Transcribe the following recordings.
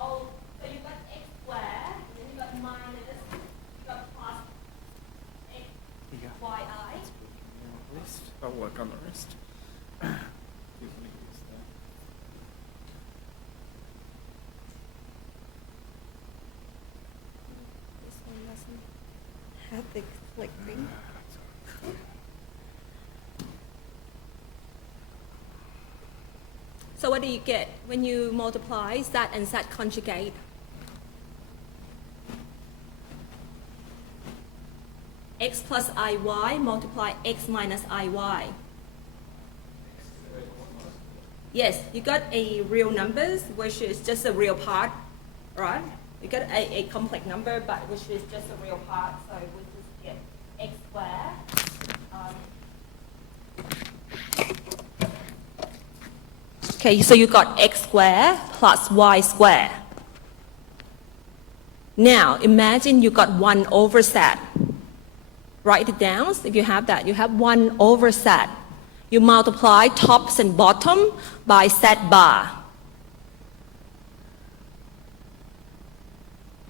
all, so you got x squared, then you got minus, you got plus x, yi. List. I'll work on the rest. This one doesn't have the click thing. So what do you get when you multiply z and z conjugate? X plus iy multiply x minus iy. Yes, you got a real numbers, which is just a real part, right? You got a complex number, but which is just a real part, so we just get x squared. Okay, so you got x squared plus y squared. Now, imagine you got 1 over z. Write it down. If you have that, you have 1 over z. You multiply tops and bottom by z bar.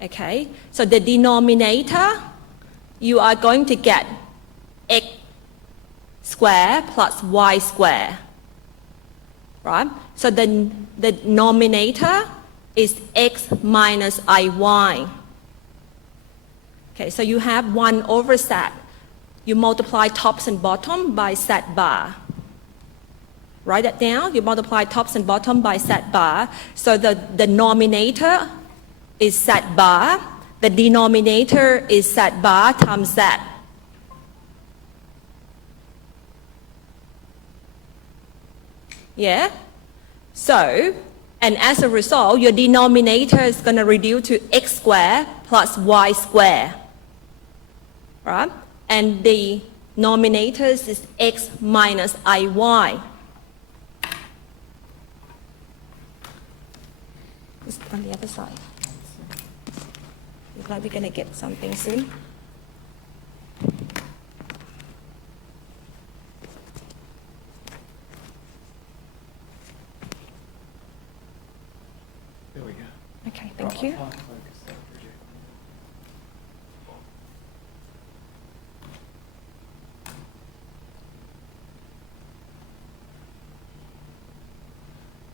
Okay, so the denominator, you are going to get x squared plus y squared. Right? So the denominator is x minus iy. Okay, so you have 1 over z. You multiply tops and bottom by z bar. Write that down. You multiply tops and bottom by z bar. So the denominator is z bar. The denominator is z bar times z. Yeah? So, and as a result, your denominator is going to reduce to x squared plus y squared. Right? And the denominator is x minus iy. It's on the other side. Looks like we're going to get something soon. There we go. Okay, thank you.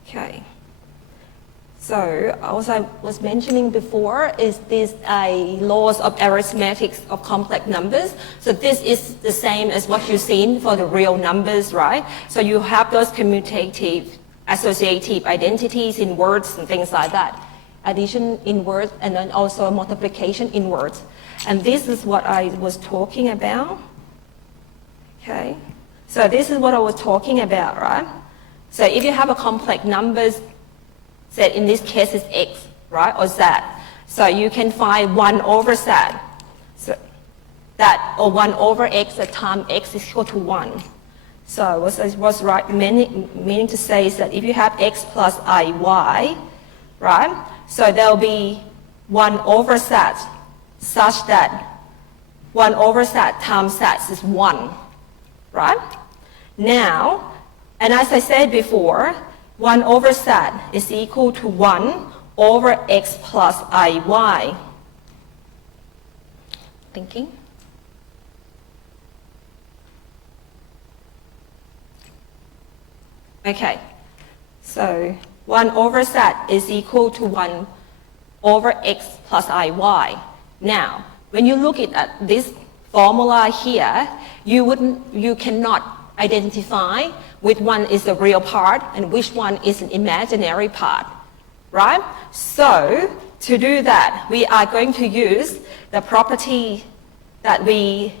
Okay. So, as I was mentioning before, is this laws of arithmetic of complex numbers. So this is the same as what you've seen for the real numbers, right? So you have those commutative, associative identities in words and things like that. Addition in words and then also multiplication in words. And this is what I was talking about. Okay. So this is what I was talking about, right? So if you have a complex numbers, say in this case is x, right, or z. So you can find 1 over z. So that, or 1 over x at time x is equal to 1. So what I was right, meaning to say is that if you have x plus iy, right, so there will be 1 over z, such that 1 over z times z is 1, right? Now, and as I said before, 1 over z is equal to 1 over x plus iy. Thinking? Okay, so 1 over z is equal to 1 over x plus iy. Now, when you look at this formula here, you cannot identify which one is the real part and which one is an imaginary part, right? So, to do that, we are going to use the property that we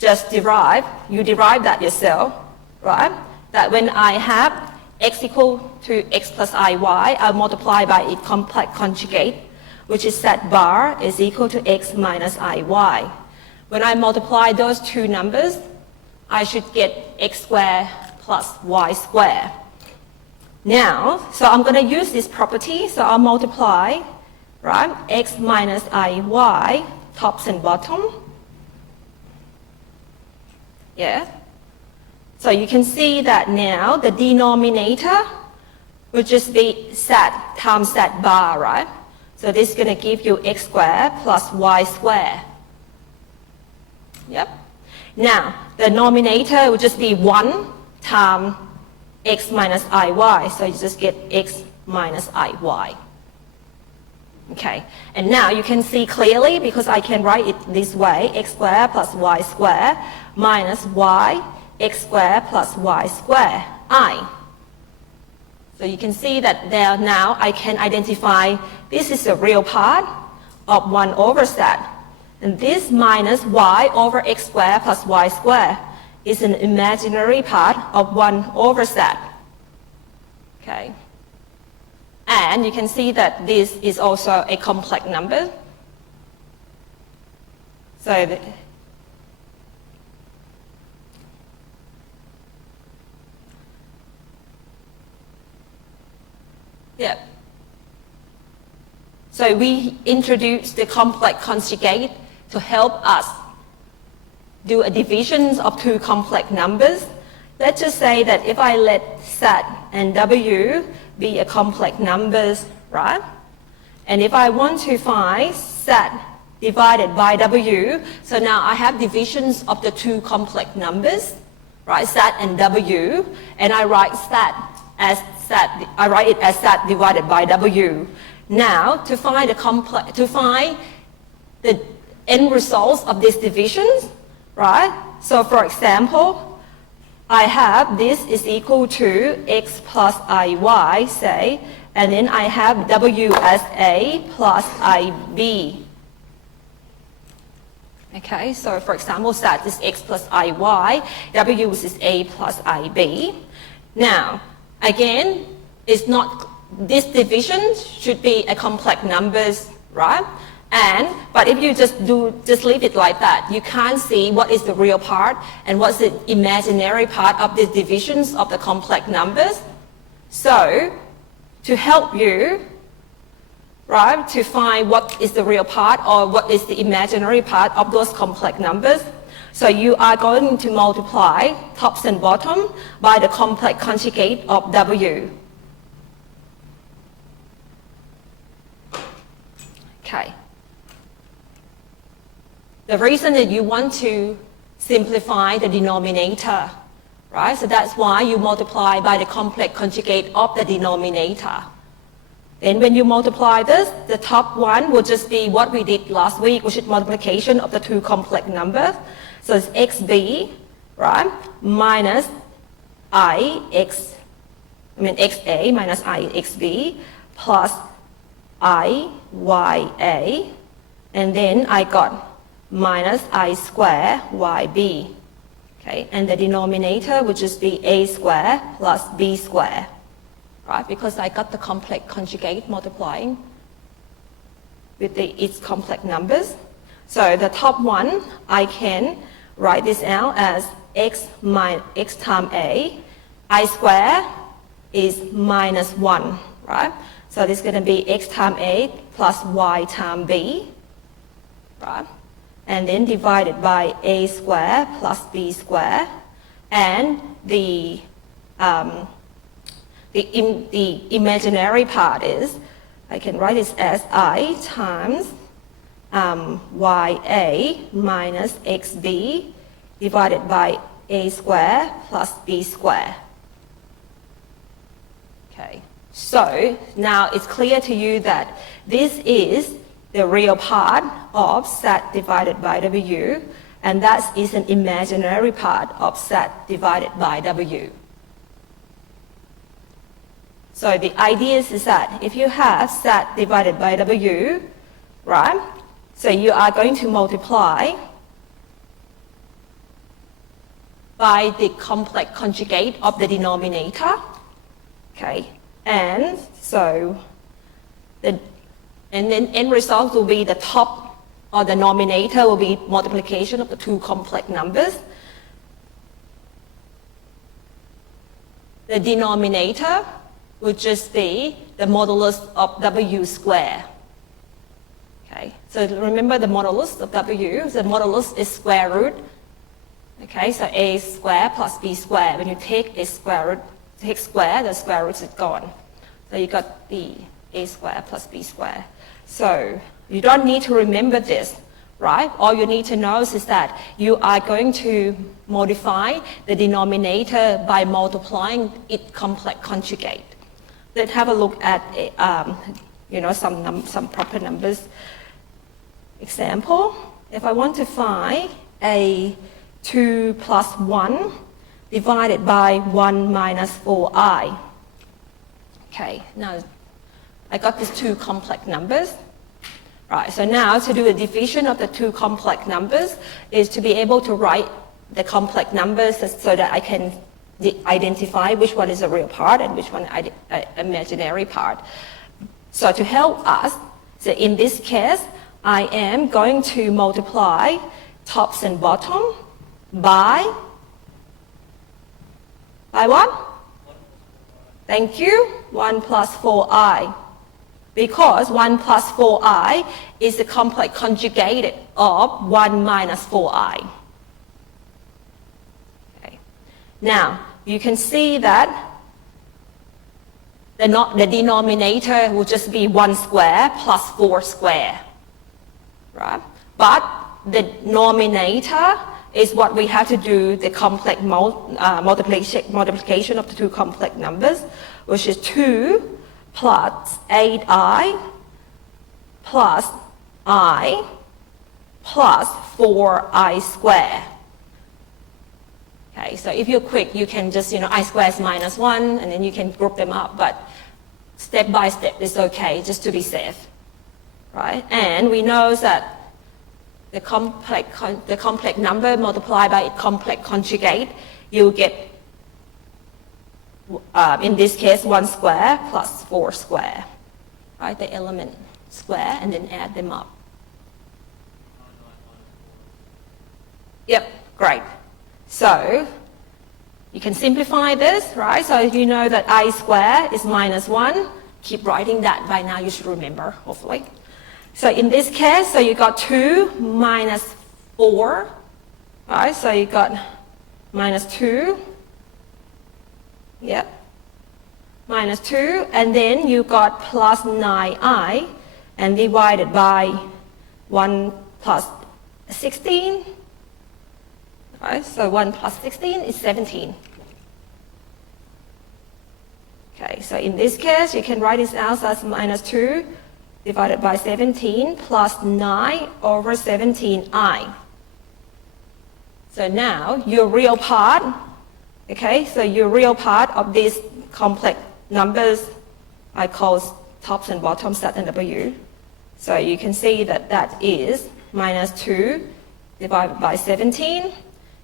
just derived. You derive that yourself, right? That when I have x equal to x plus iy, I multiply by its complex conjugate, which is z bar is equal to x minus iy. When I multiply those two numbers, I should get x squared plus y squared. Now, so I'm going to use this property, so I'll multiply, right, x minus iy, tops and bottom. Yeah? So you can see that now the denominator would just be z times z bar, right? So this is going to give you x squared plus y squared. Yep. Now, the denominator would just be 1 times x minus iy. So you just get x minus iy. Okay, and now you can see clearly because I can write it this way, x squared plus y squared minus y, x squared plus y squared, I. So you can see that there now I can identify this is the real part of 1 over z. And this minus y over x squared plus y squared is an imaginary part of 1 over z. Okay. And you can see that this is also a complex number. So yeah. So we introduced the complex conjugate to help us do a division of two complex numbers. Let's just say that if I let z and w be a complex numbers, right? And if I want to find z divided by w, so now I have divisions of the two complex numbers, right? Z and w, and I write it as z divided by w. Now, to find the end results of these divisions, right? So for example, I have this is equal to x plus iy, say, and then I have w as a plus ib. Okay, so for example, that is x plus iy, w is a plus ib. Now, again, it's not, this division should be a complex numbers, right? But if you just leave it like that, you can't see what is the real part and what's the imaginary part of the divisions of the complex numbers. So, to help you, right, to find what is the real part or what is the imaginary part of those complex numbers, so you are going to multiply tops and bottom by the complex conjugate of w. Okay. The reason that you want to simplify the denominator, right? So that's why you multiply by the complex conjugate of the denominator. Then when you multiply this, the top one will just be what we did last week, which is multiplication of the two complex numbers. So it's xb, right, minus xa minus ixb plus iya, and then I got minus I square yb. Okay, and the denominator would just be a square plus b square, right? Because I got the complex conjugate multiplying with its complex numbers. So the top one, I can write this out as x times a. I square is minus 1, right? So this is going to be x times a plus y times b, right? And then divided by a square plus b square, and the imaginary part is, I can write this as I times ya minus xb divided by a square plus b square. Okay, so now it's clear to you that this is the real part of z divided by w, and that is an imaginary part of z divided by w. So the idea is that if you have z divided by w, right, so you are going to multiply by the complex conjugate of the denominator, okay, and so and then end result will be the top, or the denominator will be multiplication of the two complex numbers. The denominator would just be the modulus of w squared. Okay, so remember the modulus of w, the modulus is square root. Okay, so a squared plus b squared. When you take a square root, take square, the square root is gone. So you got b, a squared plus b squared. So you don't need to remember this, right? All you need to know is that you are going to modify the denominator by multiplying its complex conjugate. Let's have a look at some proper numbers. Example, if I want to find a 2 plus 1 divided by 1 minus 4i. Okay, now I got these two complex numbers. Right, so now to do a division of the two complex numbers is to be able to write the complex numbers so that I can identify which one is a real part and which one is an imaginary part. So to help us, so in this case, I am going to multiply tops and bottom by what? Thank you, 1 plus 4i. Because 1 plus 4i is the complex conjugated of 1 minus 4i. Okay. Now, you can see that the denominator will just be 1 square plus 4 square. Right? But the denominator is what we have to do the complex multiplication of the two complex numbers, which is 2 plus 8i plus I plus 4i squared. Okay, so if you're quick, you can just, I square is minus 1, and then you can group them up, but step by step is okay, just to be safe. Right? And we know that the complex number multiplied by its complex conjugate, you get, in this case, 1 square plus 4 square. Right? The element square, and then add them up. Yep, great. So you can simplify this, right? So you know that I squared is minus 1. Keep writing that. By now you should remember, hopefully. So in this case, so you got 2 minus 4, right? So you got minus 2, yep, minus 2, and then you got plus 9i, and divided by 1 plus 16, right? So 1 plus 16 is 17. Okay, so in this case, you can write this out as minus 2 divided by 17 plus 9 over 17i. So now your real part, okay, so your real part of these complex numbers I call tops and bottoms, Z and W. So you can see that that is minus 2 divided by 17,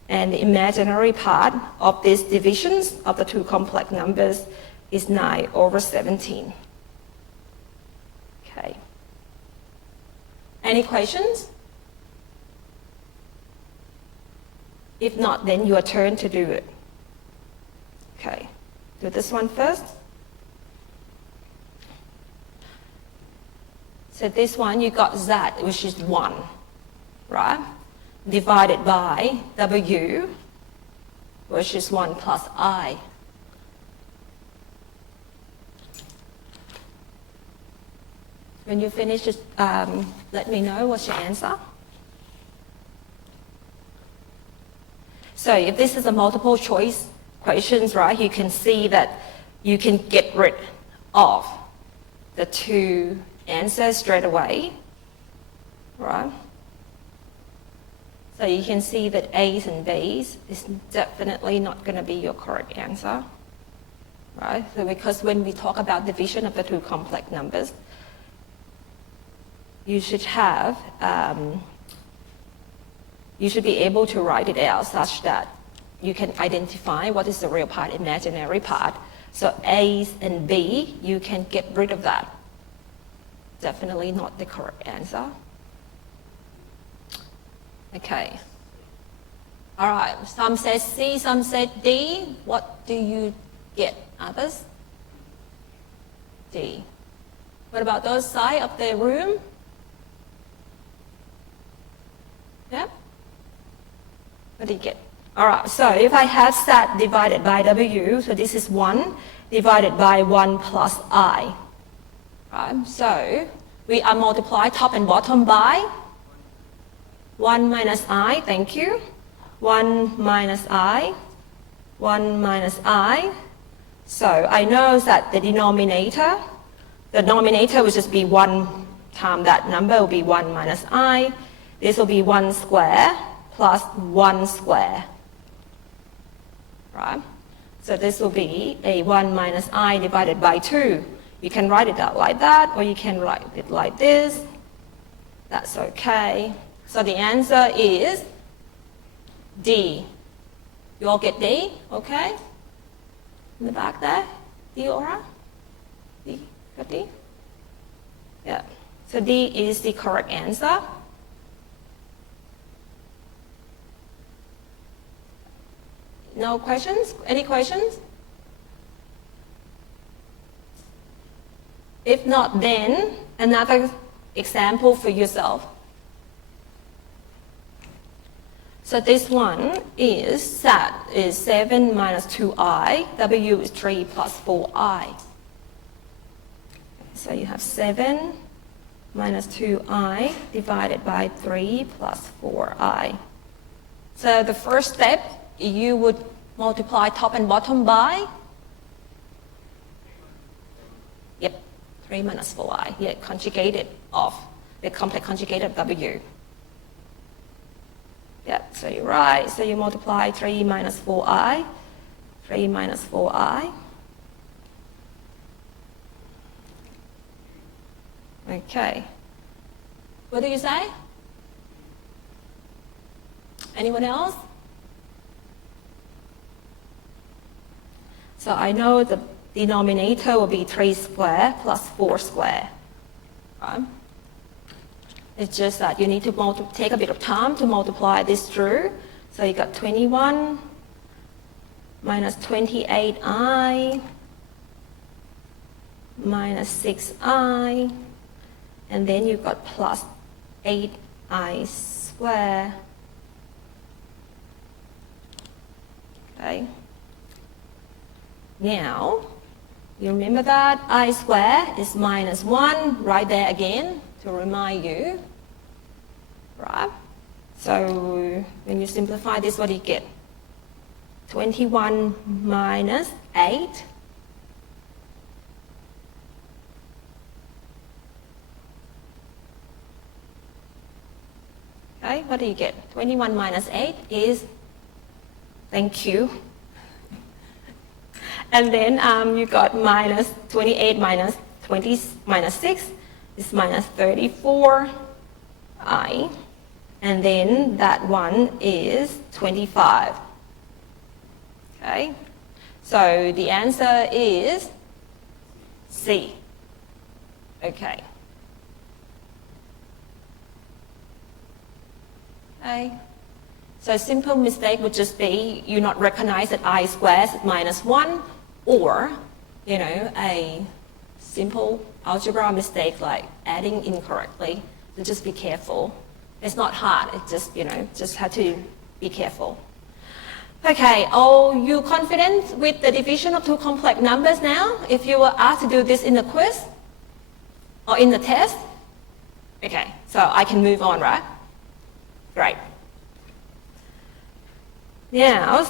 and the imaginary part of these divisions of the two complex numbers is 9 over 17. Okay. Any questions? If not, then your turn to do it. Okay. Do this one first. So this one, you got Z, which is 1, right? Divided by W, which is 1 plus I. When you finish, just let me know what's your answer. So if this is a multiple choice questions, right, you can see that you can get rid of the two answers straight away, right? So you can see that A's and B's is definitely not going to be your correct answer, right? So because when we talk about division of the two complex numbers, you should have, you should be able to write it out such that you can identify what is the real part, imaginary part. So A's and B, you can get rid of that. Definitely not the correct answer. Okay. All right, some said C, some said D. What do you get, others? D. What about those side of the room? Yeah? What do you get? All right, so if I have Z divided by W, so this is 1, divided by 1 plus I. Right? So we are multiply top and bottom by 1 minus I, thank you. 1 minus I, 1 minus I. So I know that the denominator will just be 1 times that number will be 1 minus I. This will be 1 square plus 1 square. Right? So this will be a 1 minus I divided by 2. You can write it out like that, or you can write it like this. That's okay. So the answer is D. You all get D? Okay? In the back there? D, Aura? D? Got D? Yeah. So D is the correct answer. No questions? Any questions? If not, then another example for yourself. So this one is SAT is 7 minus 2I, W is 3 plus 4I. So you have 7 minus 2I divided by 3 plus 4I. So the first step, you would multiply top and bottom by, yep, 3 minus 4I, yeah, conjugated of the complex conjugate of W. Yep, so you're right, so you multiply 3 minus 4I, 3 minus 4I. Okay, what do you say? Anyone else? So I know the denominator will be 3 square plus 4 square. Right? It's just that you need to take a bit of time to multiply this through. So you got 21 minus 28I minus 6I, and then you've got plus 8I square. Okay. Now, you remember that I square is minus 1 right there again to remind you, right? So when you simplify this, what do you get? 21 minus 8. Okay, what do you get? 21 minus 8 is, thank you. And then you got minus 28 minus 20 minus 6 is minus 34I. And then that one is 25. Okay, so the answer is C. Okay. Okay. So a simple mistake would just be you not recognize that I squared is minus 1, or, you know, a simple algebra mistake like adding incorrectly. So just be careful. It's not hard. It's just, you know, just have to be careful. Okay, are you confident with the division of two complex numbers now? If you were asked to do this in the quiz or in the test? Okay, so I can move on, right? Great. Now,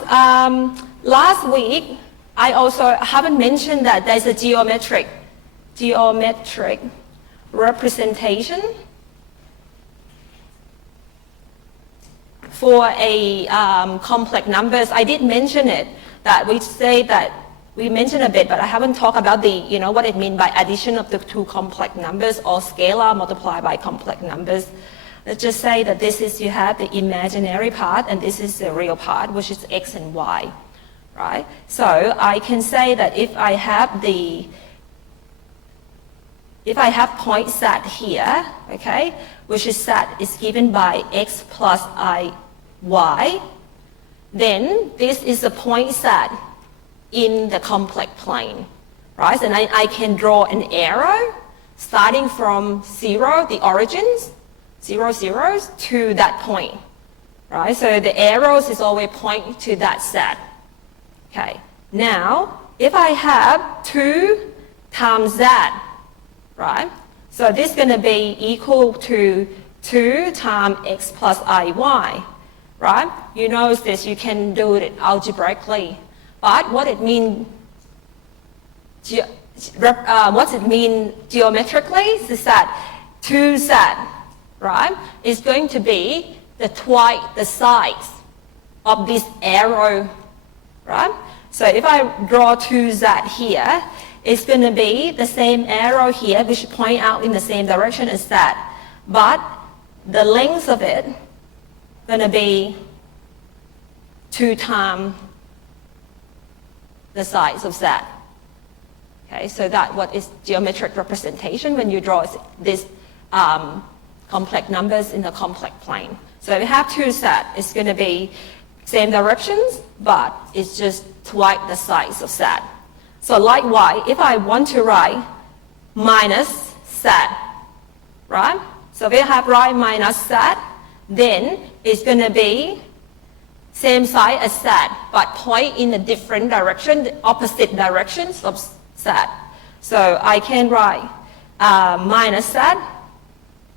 last week, I also haven't mentioned that there's a geometric representation for a complex numbers. I did mention it, that we say that we mentioned a bit, but I haven't talked about the, you know, what it means by addition of the two complex numbers or scalar multiplied by complex numbers. Let's just say that this is, you have the imaginary part and this is the real part, which is x and y, right? So I can say that if I have point SAT here, okay, which is SAT is given by x plus I y, then this is the point SAT in the complex plane, right? And I can draw an arrow starting from 0, the origins, 0, zeros, to that point, right? So the arrows is always point to that SAT. Okay, now if I have 2 times that, right? So this is going to be equal to 2 times x plus iy, right? You know this, you can do it algebraically. But what it means geometrically is that 2z, right, is going to be twice the size of this arrow, right? So if I draw 2z here, it's going to be the same arrow here, which point out in the same direction as that. But the length of it is going to be 2 times the size of z. Okay, so that's what is geometric representation when you draw these complex numbers in the complex plane. So if you have 2z, it's going to be same directions, but it's just twice the size of z. So likewise, if I want to write minus z, right? So if I have write minus z, then it's going to be same size as z, but point in a different direction, the opposite directions of z. So I can write minus z,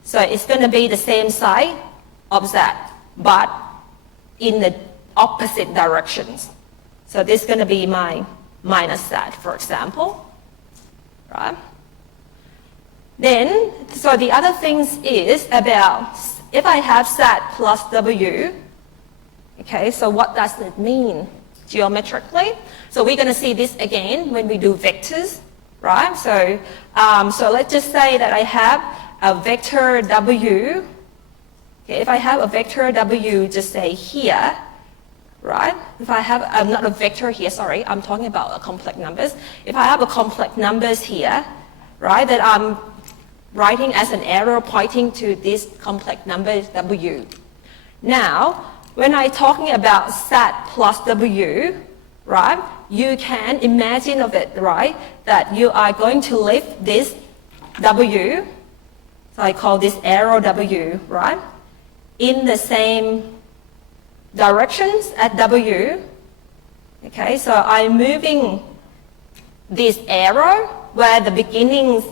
so it's going to be the same size of z, but in the opposite directions. So this is going to be my minus z, for example, right? Then, so the other things is about if I have z plus w, okay, so what does it mean geometrically? So we're going to see this again when we do vectors, right? So, so let's just say that I have a vector w. Okay, if I have a vector w, just say here, right? If I have, not a vector here, sorry, I'm talking about complex numbers. If I have a complex numbers here, right, that I'm writing as an arrow pointing to this complex number w. Now, when I'm talking about z plus w, right, you can imagine of it, right, that you are going to lift this w, so I call this arrow w, right, in the same directions at w. Okay, so I'm moving this arrow where the beginnings,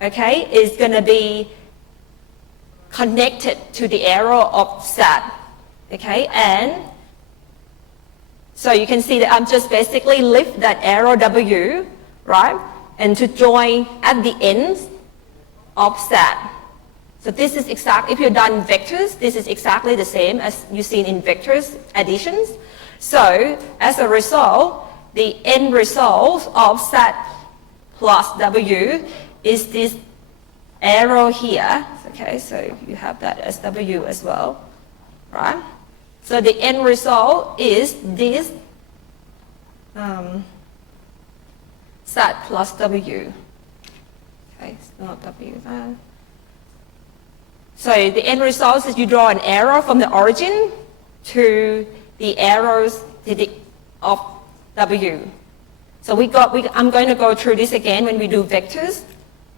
okay, is going to be connected to the arrow of z. Okay, and so you can see that I'm just basically lift that arrow w, right, and to join at the ends of z. So this is exact, if you've done vectors, this is exactly the same as you've seen in vectors additions. So as a result, the end result of z plus w is this arrow here. Okay, so you have that as w as well, right? So the end result is this z plus w. Okay, it's not w there. So the end result is you draw an arrow from the origin to the arrows of w. So I'm going to go through this again when we do vectors.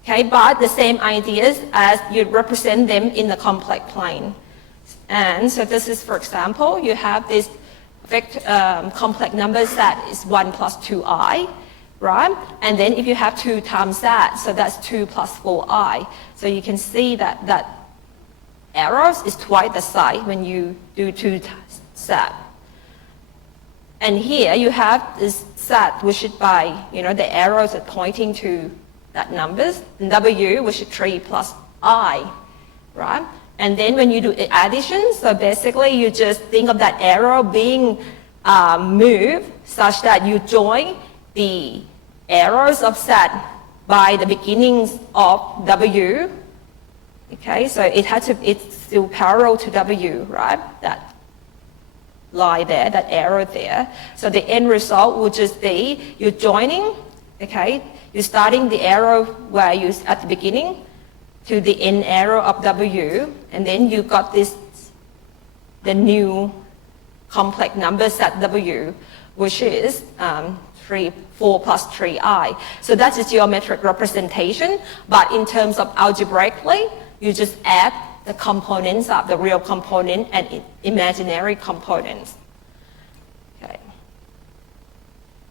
Okay, but the same ideas as you represent them in the complex plane. And so this is, for example, you have this vector, complex numbers that is 1 plus 2i, right? And then if you have 2 times that, so that's 2 plus 4i. So you can see that arrows is twice the size when you do 2 times that. And here you have this set, which is by, the arrows are pointing to that numbers, and w, which is 3 plus I, right? And then when you do addition, so basically you just think of that arrow being moved such that you join the arrows of set by the beginnings of w. Okay, so it's still parallel to w, right? That line there, that arrow there. So the end result would just be you're joining, okay? You're starting the arrow where you at the beginning to the end arrow of w, and then you got the new complex number set w, which is 4 plus 3i. So that's a geometric representation, but in terms of algebraically, you just add the components of the real component and imaginary components. Okay.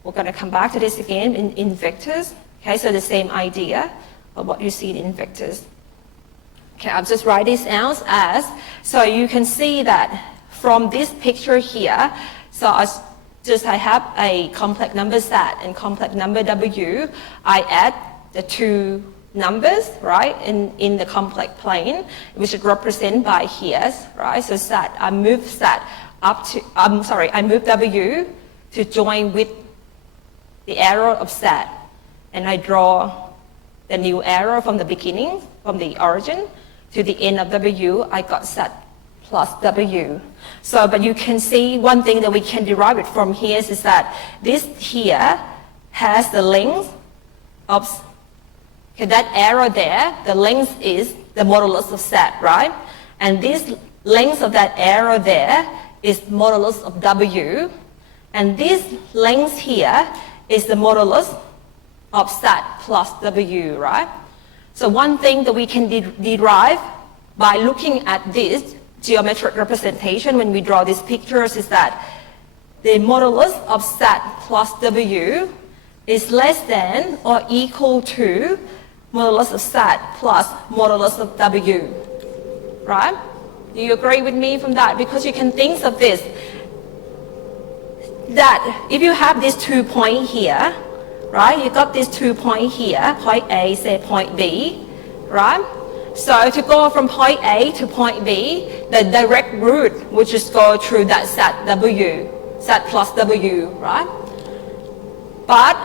we're going to come back to this again in vectors. Okay, so the same idea of what you see in vectors. Okay, I'll just write this out as, so you can see that from this picture here, so I have a complex number set and complex number W. I add the two numbers, right, in the complex plane, which is represented by here, right? So set, I move set up to, I move W to join with the arrow of set, and I draw the new arrow from the beginning, from the origin to the end of W. I got set plus W. So, but you can see one thing that we can derive it from here is that this here has the length of, okay, that arrow there, the length is the modulus of set, right? And this length of that arrow there is modulus of W. And this length here is the modulus of set plus W, right? So one thing that we can derive by looking at this geometric representation when we draw these pictures is that the modulus of set plus W is less than or equal to modulus of set plus modulus of W, right? Do you agree with me from that? Because you can think of this, that if you have these 2 points here, right? You got this 2 points here, point A, say point B, right? So to go from point A to point B, the direct route would just go through that set W, set plus W, right? But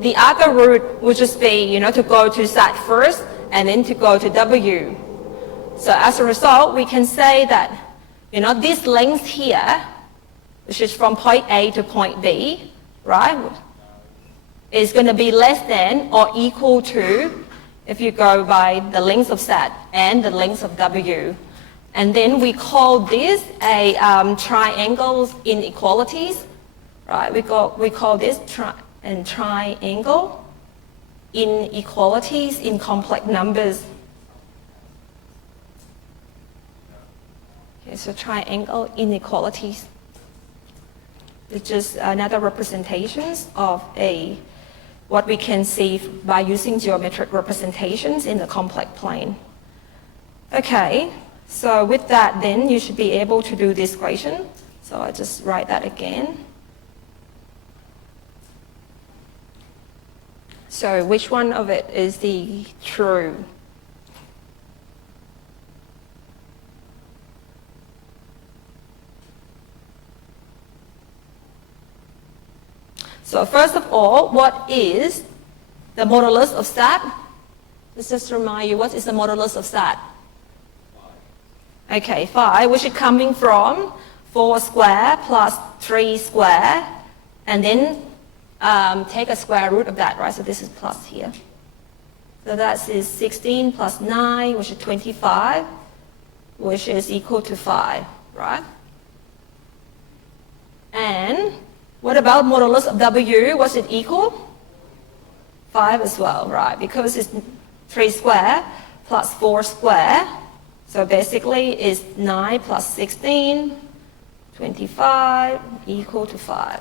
the other route would just be, to go to set first and then to go to W. So as a result, we can say that, this length here, which is from point A to point B, right, is going to be less than or equal to, if you go by the length of set and the length of W. And then we call this a triangle inequalities, right? We call this triangle inequalities in complex numbers. Okay, so triangle inequalities. It's just another representations of what we can see by using geometric representations in the complex plane. Okay, so with that then you should be able to do this equation. So I just write that again. So which one of it is the true? So first of all, what is the modulus of set? Let's just remind you, what is the modulus of set? 5. Okay, 5, which is coming from 4 square plus 3 square, and then take a square root of that, right? So this is plus here. So that is 16 plus 9, which is 25, which is equal to 5, right? And what about modulus of W? What's it equal? 5 as well, right? Because it's 3 square plus 4 square. So basically it's 9 plus 16, 25, equal to 5.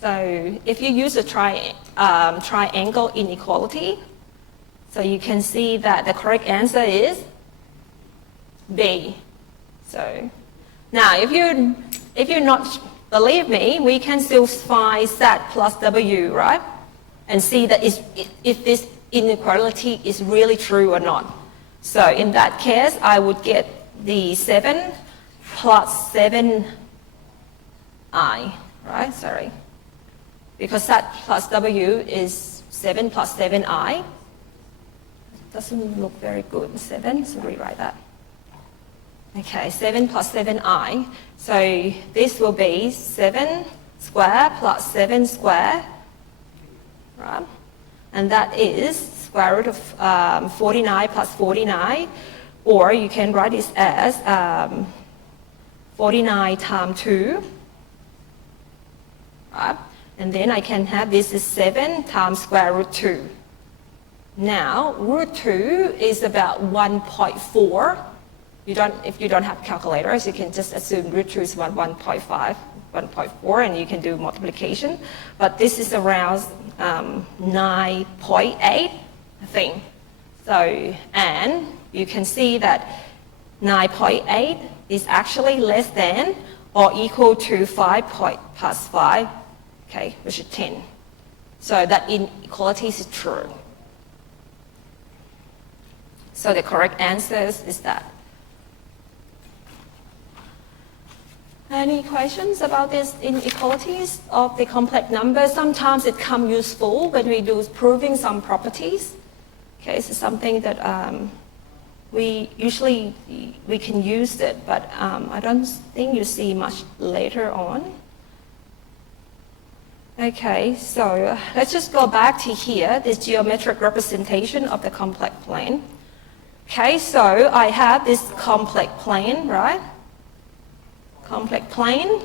So if you use a triangle inequality, so you can see that the correct answer is B. So now, if you not believe me, we can still find set plus W, right? And see that if this inequality is really true or not. So in that case, I would get the 7 plus 7i, right? Sorry. Because set plus W is 7 plus 7i. Doesn't look very good, 7, so rewrite that. Okay, 7 plus 7i. So this will be 7 square plus 7 square, right? And that is square root of 49 plus 49. Or you can write this as 49 times 2, right? And then I can have this is 7 times square root 2. Now, root 2 is about 1.4. if you don't have calculators, you can just assume root 2 is 1.5, 1.4, and you can do multiplication. But this is around 9.8, I think. So, and you can see that 9.8 is actually less than or equal to 5 plus 5, okay, which is 10. So that inequality is true. So the correct answer is that. Any questions about these inequalities of the complex numbers? Sometimes it comes useful when we do proving some properties. Okay, this is something that we can use it, but I don't think you see much later on. Okay, so let's just go back to here, this geometric representation of the complex plane. Okay, so I have this complex plane, right? Complex plane,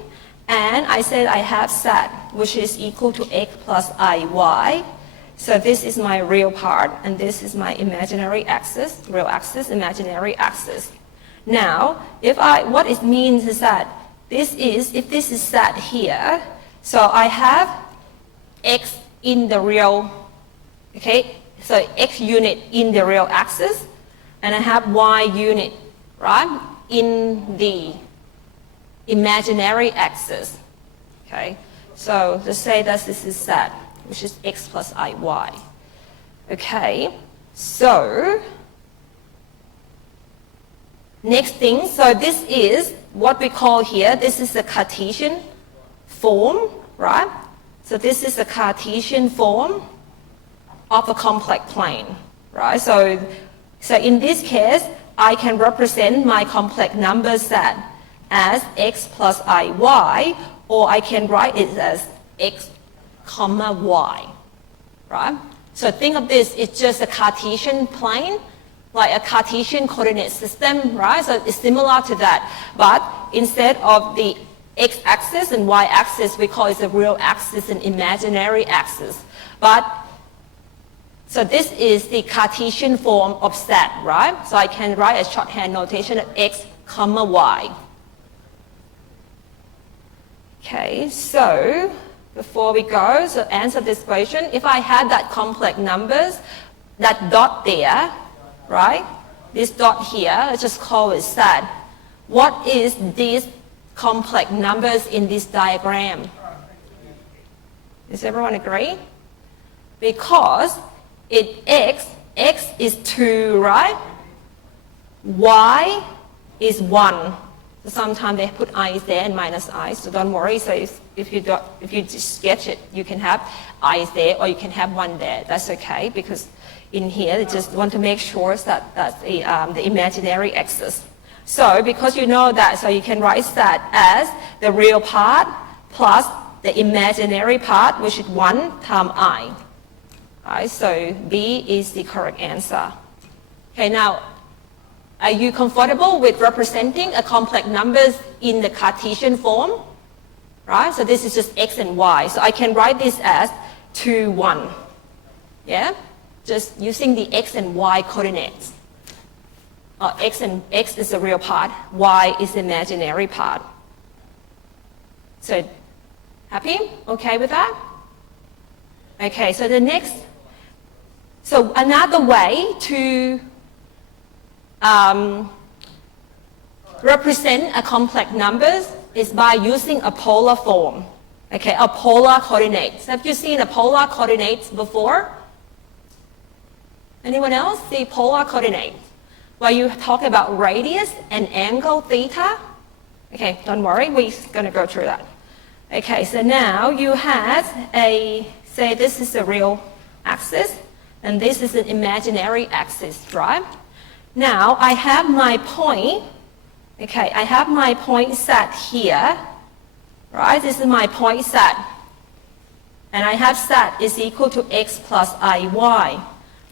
and I said I have z, which is equal to x plus iy. So this is my real part, and this is my imaginary axis, real axis, imaginary axis. Now, what it means is that if this is z here, so I have x in the real, okay, so x unit in the real axis, and I have y unit, right, in the imaginary axis, okay? So let's say that this is z, which is x plus iy. Okay, so next thing, so this is what we call here, this is the Cartesian form, right? So this is the Cartesian form of a complex plane, right? So in this case, I can represent my complex number z as x plus iy, or I can write it as x comma y, right? So think of this, it's just a Cartesian plane, like a Cartesian coordinate system, right? So it's similar to that, but instead of the x-axis and y-axis, we call it the real axis and imaginary axis. So this is the Cartesian form of z, right? So I can write a shorthand notation of x comma y. Okay, so before we go, so answer this question. If I had that complex numbers, that dot there, right? This dot here, let's just call it z. What is these complex numbers in this diagram? Does everyone agree? Because x is 2, right? Y is 1. So sometimes they put i's there and minus i's, so don't worry. So if you just sketch it, you can have i's there or you can have 1 there. That's okay, because in here they just want to make sure that that's the imaginary axis. So because you know that, so you can write that as the real part plus the imaginary part, which is 1 times I. Right, so B is the correct answer. Okay, now, are you comfortable with representing a complex numbers in the Cartesian form? Right, so this is just x and y. So I can write this as 2, 1. Yeah, just using the x and y coordinates. X is the real part, y is the imaginary part. So, happy? Okay with that? Okay, so the next, so another way to represent a complex numbers is by using a polar form. Okay, a polar coordinates. Have you seen a polar coordinates before? Anyone else see polar coordinates? Where you talk about radius and angle theta? Okay, don't worry, we're going to go through that. Okay, so now you have say this is the real axis, and this is an imaginary axis, right? Now I have my point, okay, I have my point set here, right? This is my point set. And I have set is equal to x plus iy,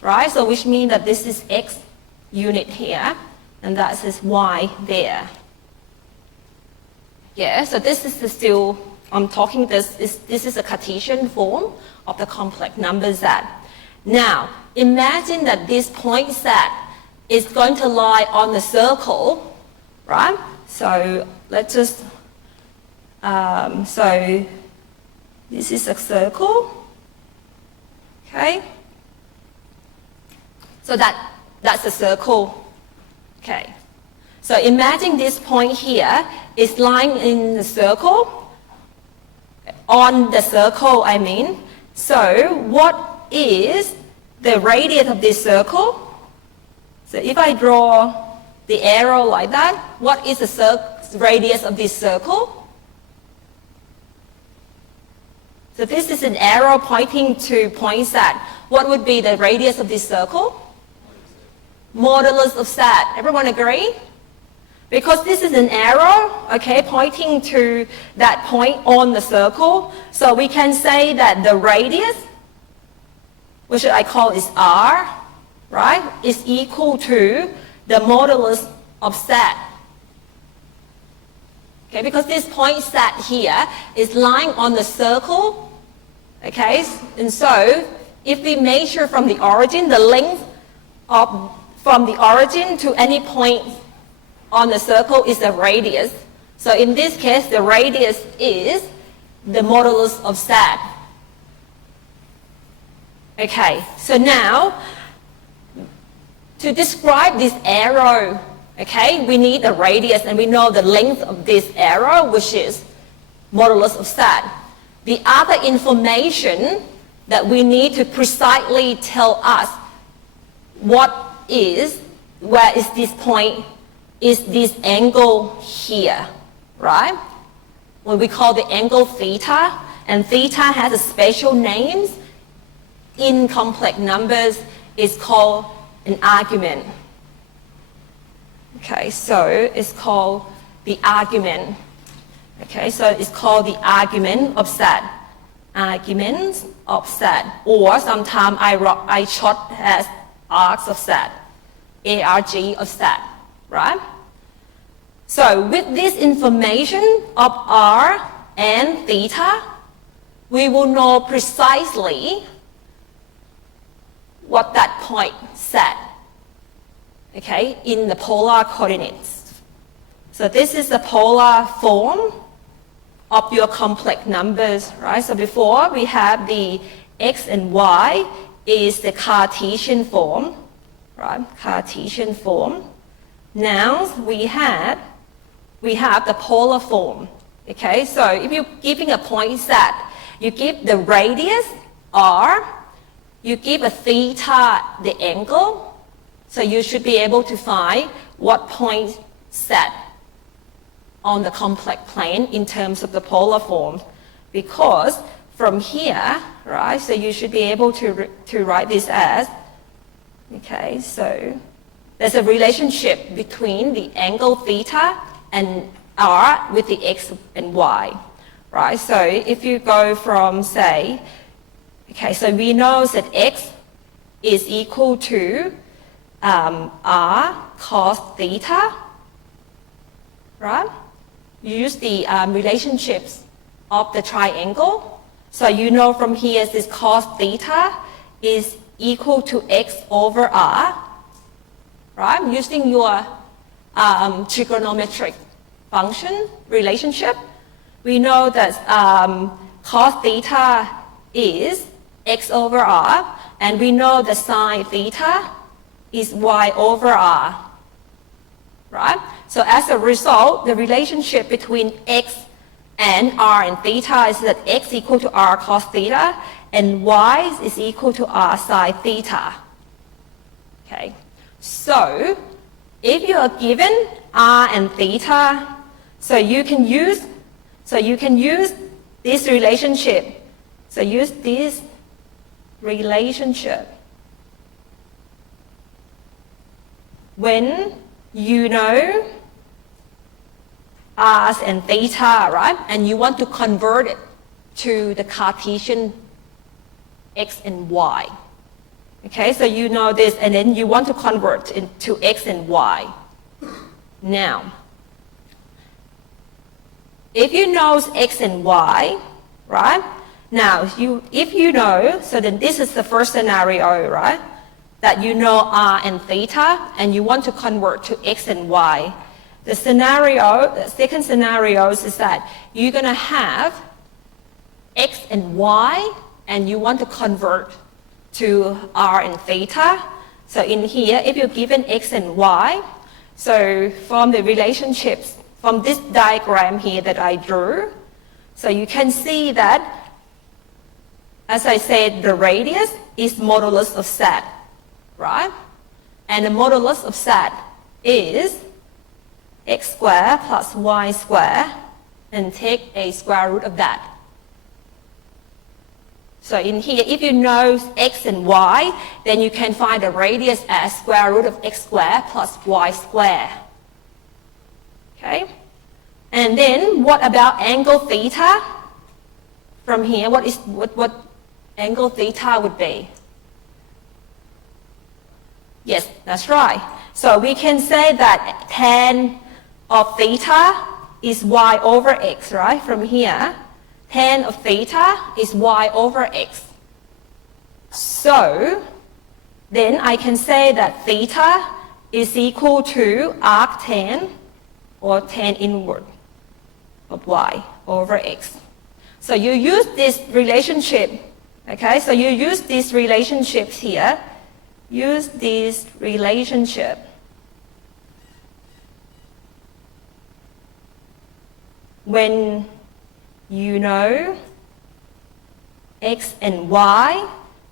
right? So which means that this is x unit here, and that is y there. Yeah, so this is still, I'm talking this is a Cartesian form of the complex number z. Now, imagine that this point z is going to lie on the circle, right? So let's just, so this is a circle, okay? So that's a circle, okay? So imagine this point here is lying in the circle, on the circle I mean. So what is the radius of this circle? So if I draw the arrow like that, what is the radius of this circle? So this is an arrow pointing to point Z. What would be the radius of this circle? Modulus of Z. Everyone agree? Because this is an arrow, okay, pointing to that point on the circle, so we can say that the radius, which I call is R, right, is equal to the modulus of Z. Okay, because this point Z here is lying on the circle, okay, and so if we measure from the origin, the length from the origin to any point on the circle is the radius. So in this case, the radius is the modulus of Z. Okay, so now to describe this arrow, okay, we need the radius and we know the length of this arrow, which is modulus of Z. The other information that we need to precisely tell us where is this point is this angle here, right? What we call the angle theta, and theta has a special names. In complex numbers, it's called an argument. Okay, so it's called the argument. Okay, so it's called the argument of Z. Arguments of Z, or sometimes I short as arcs of Z, ARG of Z, right? So with this information of R and theta, we will know precisely what that point set, okay, in the polar coordinates. So this is the polar form of your complex numbers, right? So before we have the X and Y is the Cartesian form, right? Cartesian form. Now we have the polar form, okay? So if you're giving a point Z, you give the radius R, you give a theta the angle, so you should be able to find what point set on the complex plane in terms of the polar form. Because from here, right, so you should be able to write this as, okay, so there's a relationship between the angle theta and R with the X and Y, right? So if you go from, say, okay, so we know that X is equal to R cos theta, right? You use the relationships of the triangle. So you know from here this cos theta is equal to X over R, right? Using your trigonometric function relationship, we know that cos theta is X over R, and we know the sine theta is Y over R, right? So as a result, the relationship between X and R and theta is that X equal to R cos theta and Y is equal to R sine theta. Okay, so if you are given R and theta, so you can use this relationship. So use this relationship when you know R and theta, right? And you want to convert it to the Cartesian X and Y. Okay, so you know this, and then you want to convert into X and Y. Now, if you know X and Y, right? Now, if you know, so then this is the first scenario, right? That you know R and theta, and you want to convert to X and Y. The second scenario is that you're going to have x and y, and you want to convert to r and theta. So in here, if you're given x and y, so from the relationships, from this diagram here that I drew, so you can see that, as I said, the radius is modulus of z, right? And the modulus of z is x squared plus y squared, and take a square root of that. So in here, if you know x and y, then you can find the radius as square root of x squared plus y squared. Okay? And then what about angle theta? From here, what angle theta would be? Yes, that's right. So we can say that tan of theta is y over x, right? From here, tan of theta is y over x. So then I can say that theta is equal to arctan, or tan inward of y over x. So you use this relationship, okay? So you use these relationships here. Use this relationship. When you know x and y,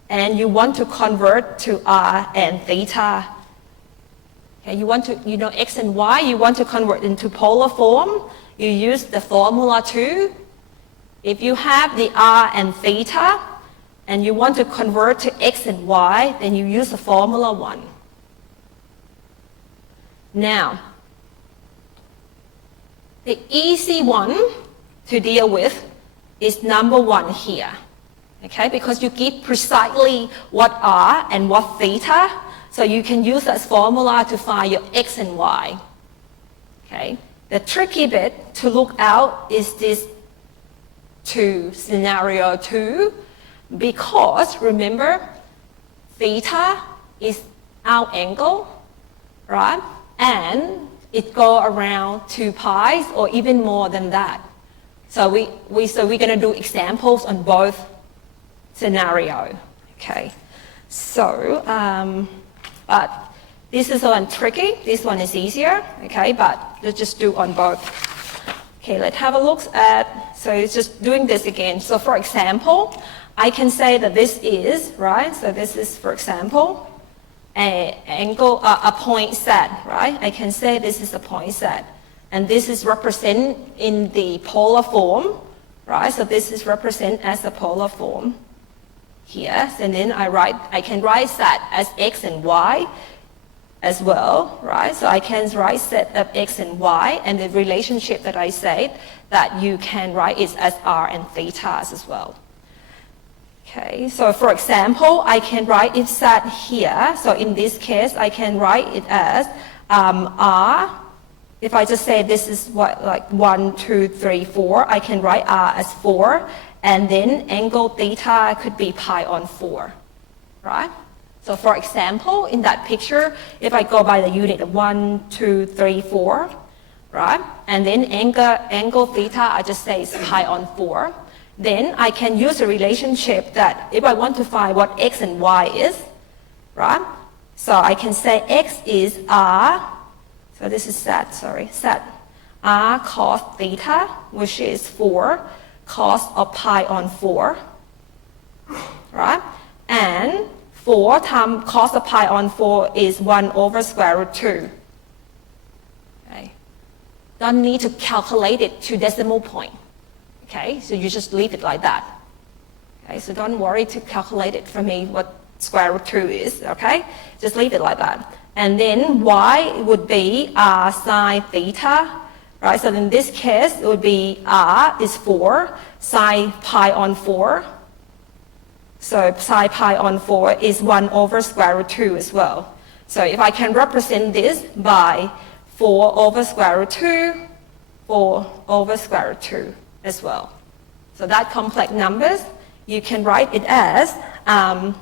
and you want to convert to r and theta. Okay, you know x and y, you want to convert into polar form, you use the formula 2. If you have the r and theta, and you want to convert to x and y, then you use the formula 1. Now, the easy one to deal with is number 1 here, okay? Because you give precisely what r and what theta, so you can use that formula to find your x and y, okay? The tricky bit to look out is this scenario 2, because remember, theta is our angle, right? And it go around 2 pi or even more than that. So we're going to do examples on both scenario. Okay. So, but this is one tricky. This one is easier. Okay, but let's just do on both. Okay, let's have a look at. So it's just doing this again. So for example, I can say that this is right. So this is, for example, a point z, right? I can say this is a point z, and this is represented in the polar form, right? So this is represented as the polar form here, and then I can write that as x and y as well, right? So I can write set of x and y, and the relationship that I said that you can write is as r and theta as well. Okay, so for example, I can write it set here. So in this case, I can write it as r. If I just say this is what, like 1, 2, 3, 4, I can write r as 4, and then angle theta could be pi on 4, right? So for example, in that picture, if I go by the unit of 1, 2, 3, 4, right? And then angle theta, I just say is pi on 4. Then I can use a relationship that if I want to find what x and y is, right? So I can say x is r, so this is set, r cos theta, which is 4 cos of pi on 4, right? And 4 times cos of pi on 4 is 1 over square root 2. Okay. Don't need to calculate it to decimal point. Okay, so you just leave it like that. Okay, so don't worry to calculate it for me what square root 2 is, okay? Just leave it like that. And then y would be r sine theta, right? So in this case, it would be r is 4, sine pi on 4. So sine pi on 4 is 1 over square root 2 as well. So if I can represent this by 4 over square root 2, 4 over square root 2 as well. So that complex numbers, you can write it as, that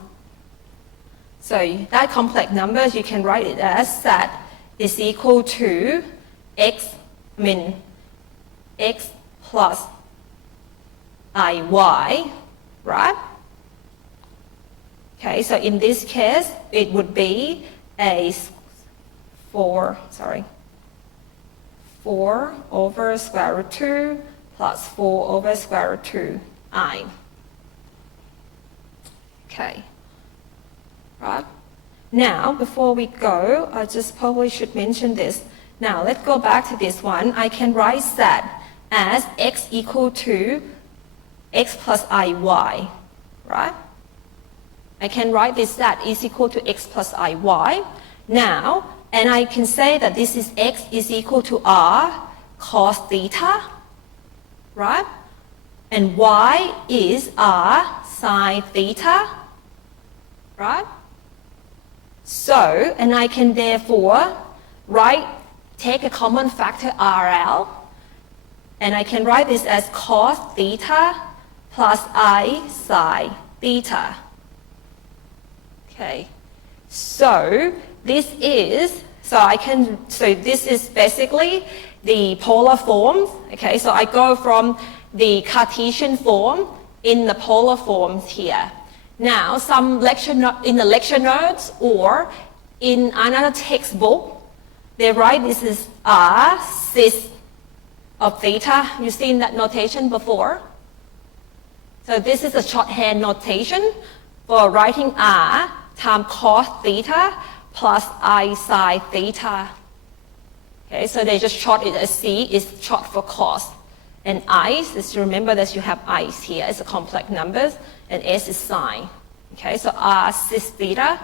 complex numbers, you can write it as z is equal to x plus iy, right? Okay, so in this case, it would be a 4 over square root 2 plus 4 over square root 2i. Okay, right? Now, before we go, I just probably should mention this. Now, let's go back to this one. I can write that as x equal to x plus iy, right? I can write this that is equal to x plus iy. Now, and I can say that this is x is equal to r cos theta, right? And y is r sine theta, right? So, and I can therefore take a common factor RL, and I can write this as cos theta plus I sine theta. Okay, so this is basically the polar form. Okay, so I go from the Cartesian form in the polar forms here. Now, in the lecture notes or in another textbook, they write this is r cis of theta. You've seen that notation before. So this is a shorthand notation for writing r times cos theta plus I sine theta. Okay, so they just short it as C is short for cos. And i's is, remember that you have i's here, it's a complex numbers, and s is sine. Okay, so r cis theta.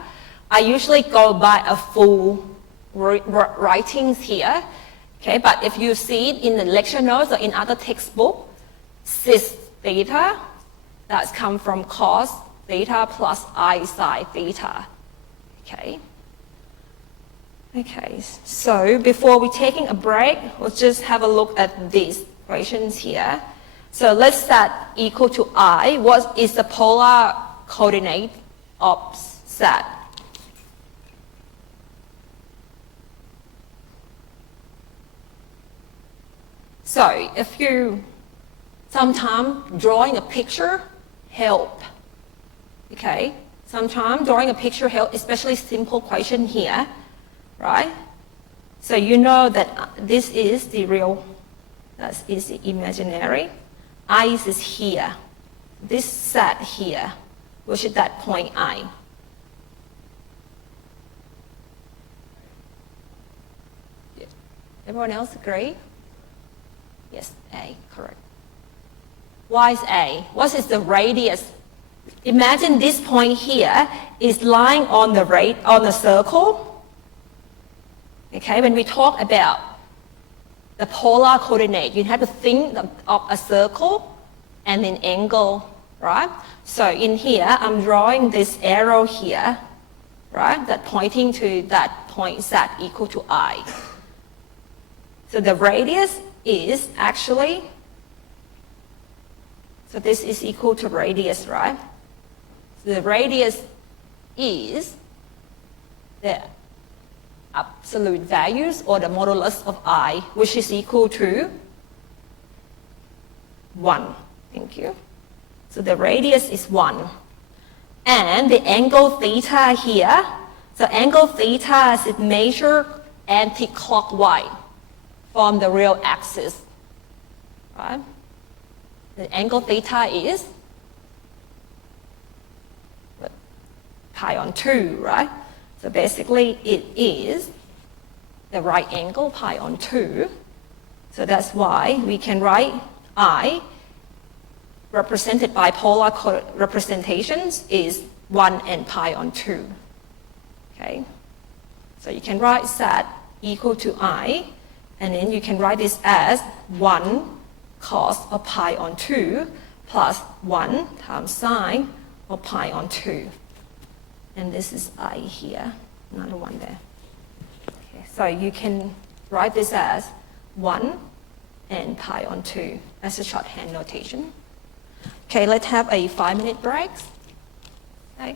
I usually go by a full writings here. Okay, but if you see it in the lecture notes or in other textbook, cis theta, that's come from cos theta plus I sine theta. Okay. Okay, so before we're taking a break, we'll just have a look at these equations here. So let's set equal to I. What is the polar coordinate of Z? So if you sometimes drawing a picture help. Okay, sometimes drawing a picture help, especially simple equation here, right? So you know that this is the real, that is the imaginary. I is here. This set here, which is that point I. Everyone else agree? Yes, A, correct. Why is A? What is the radius? Imagine this point here is lying on the circle. Okay, when we talk about the polar coordinate, you have to think of a circle and an angle, right? So in here, I'm drawing this arrow here, right? That pointing to that point Z equal to I. So the radius is actually, so this is equal to radius, right? So the radius is the absolute values or the modulus of I, which is equal to 1. Thank you. So the radius is 1. And the angle theta here, so angle theta is measured anti-clockwise from the real axis, right? The angle theta is pi on 2, right? So basically it is the right angle pi on 2. So that's why we can write I represented by polar representations is 1 and pi on 2. Okay? So you can write that equal to I, and then you can write this as 1 cos of pi on 2 plus 1 times sine of pi on 2. And this is I here, another one there. Okay, so you can write this as 1 and pi on 2 as a shorthand notation. Okay, let's have a 5-minute break. Okay.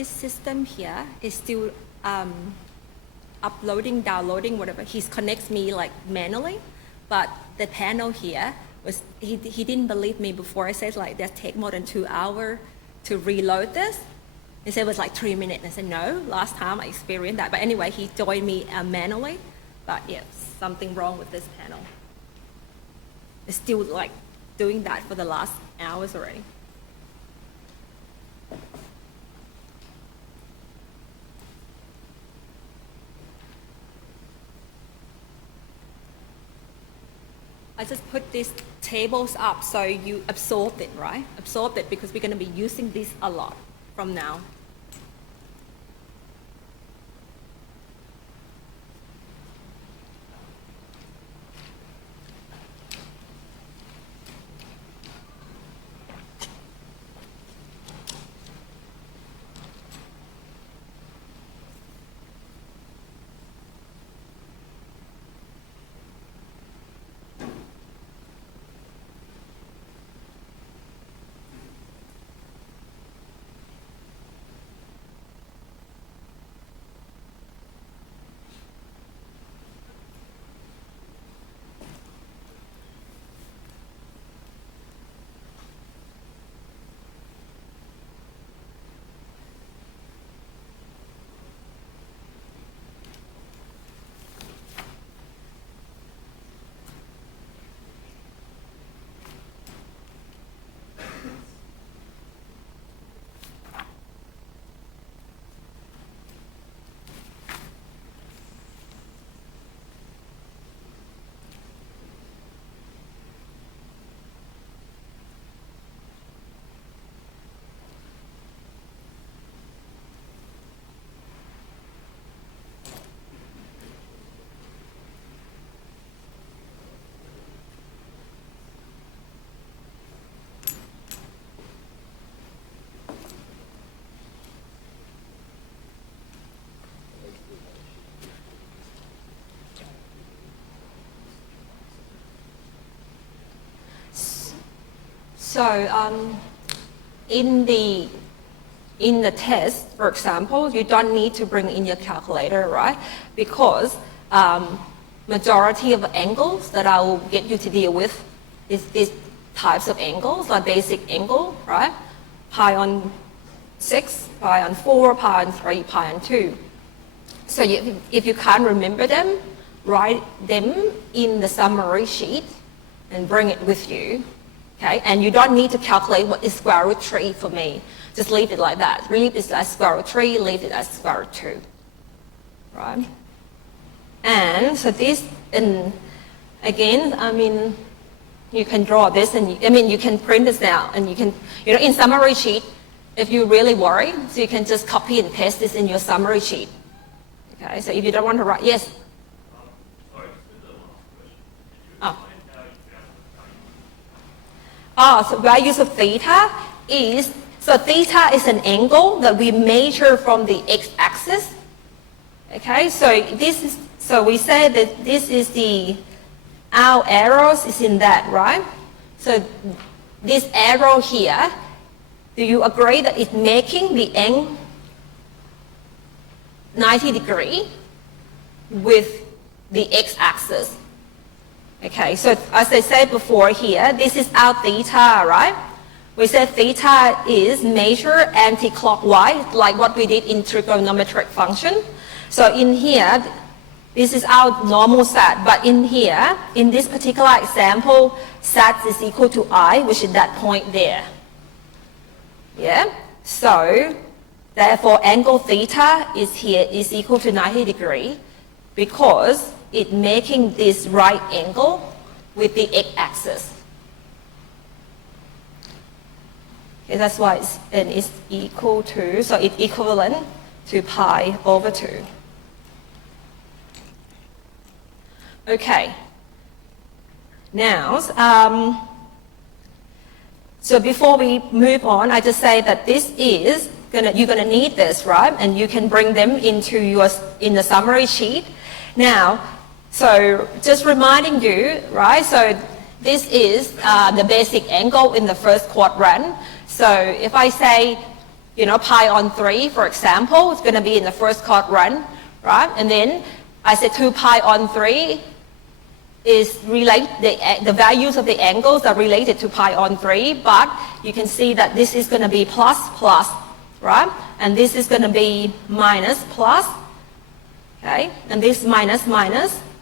this system here is still uploading, downloading, whatever. He connects me like manually, but the panel here was, he didn't believe me before. I said like that take more than 2 hours to reload this. He said it was like 3 minutes. I said no, last time I experienced that. But anyway, he joined me manually, but yeah, something wrong with this panel. It's still like doing that for the last hours already. I just put these tables up so you absorb it, right? Absorb it because we're going to be using this a lot from now. So in the test, for example, you don't need to bring in your calculator, right? Because majority of angles that I will get you to deal with is these types of angles, like basic angle, right? Pi on 6, pi on 4, pi on 3, pi on 2. So if you can't remember them, write them in the summary sheet and bring it with you. Okay, and you don't need to calculate what is square root 3 for me. Just leave it like that. Leave it as square root 3, leave it as square root 2. Right? And so this, and again, I mean, you can draw this and, you can print this out and you can, in summary sheet, if you really worry, so you can just copy and paste this in your summary sheet. Okay, so if you don't want to write, yes? So values of theta is, so theta is an angle that we measure from the x-axis. Okay, so we say that this is our arrows is in that, right? So this arrow here, do you agree that it's making the angle 90 degree with the x-axis? Okay, so as I said before here, this is our theta, right? We said theta is measured anti-clockwise, like what we did in trigonometric function. So in here, this is our normal sat, but in here, in this particular example, sat is equal to I, which is that point there. Yeah? So, therefore, angle theta is here is equal to 90 degree because it's making this right angle with the x-axis. Okay, that's why it's equal to, so it's equivalent to pi over 2. Okay. Now, so before we move on, I just say that this is you're gonna need this, right? And you can bring them into in the summary sheet. Now, so just reminding you, right? So this is the basic angle in the first quadrant. So if I say, pi on 3, for example, it's going to be in the first quadrant, right? And then I said 2 pi on 3 is the values of the angles are related to pi on 3, but you can see that this is going to be plus, right? And this is going to be minus, plus, okay? And this minus,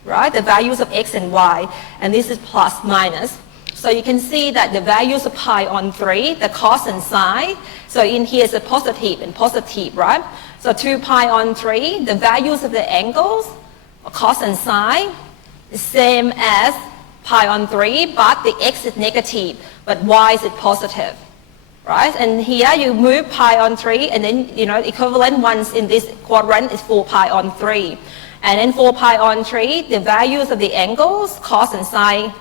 right? The values of x and y, and this is plus, minus. So you can see that the values of pi on 3, the cos and sine, so in here is a positive and positive, right? So 2 pi on 3, the values of the angles, cos and sine, the same as pi on 3, but the x is negative, but y is positive, right? And here you move pi on 3, and then, equivalent ones in this quadrant is 4 pi on 3. And then 4 pi on 3, the values of the angles, cos and sine,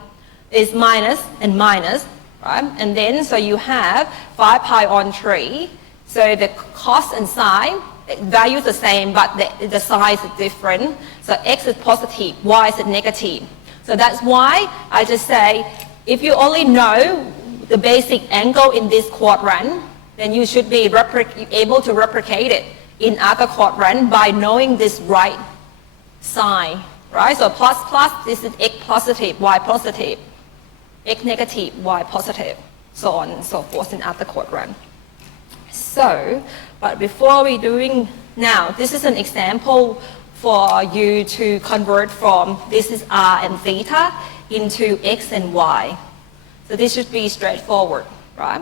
is minus and minus, right? And then, so you have 5 pi on 3. So the cos and sine, values the same, but the size is different. So x is positive, y is negative. So that's why I just say, if you only know the basic angle in this quadrant, then you should be able to replicate it in other quadrant by knowing this right sign, right? So plus, this is x positive, y positive, x negative, y positive, so on and so forth in other quadrant. So, but before we doing now, this is an example for you to convert from this is r and theta into x and y. So this should be straightforward, right?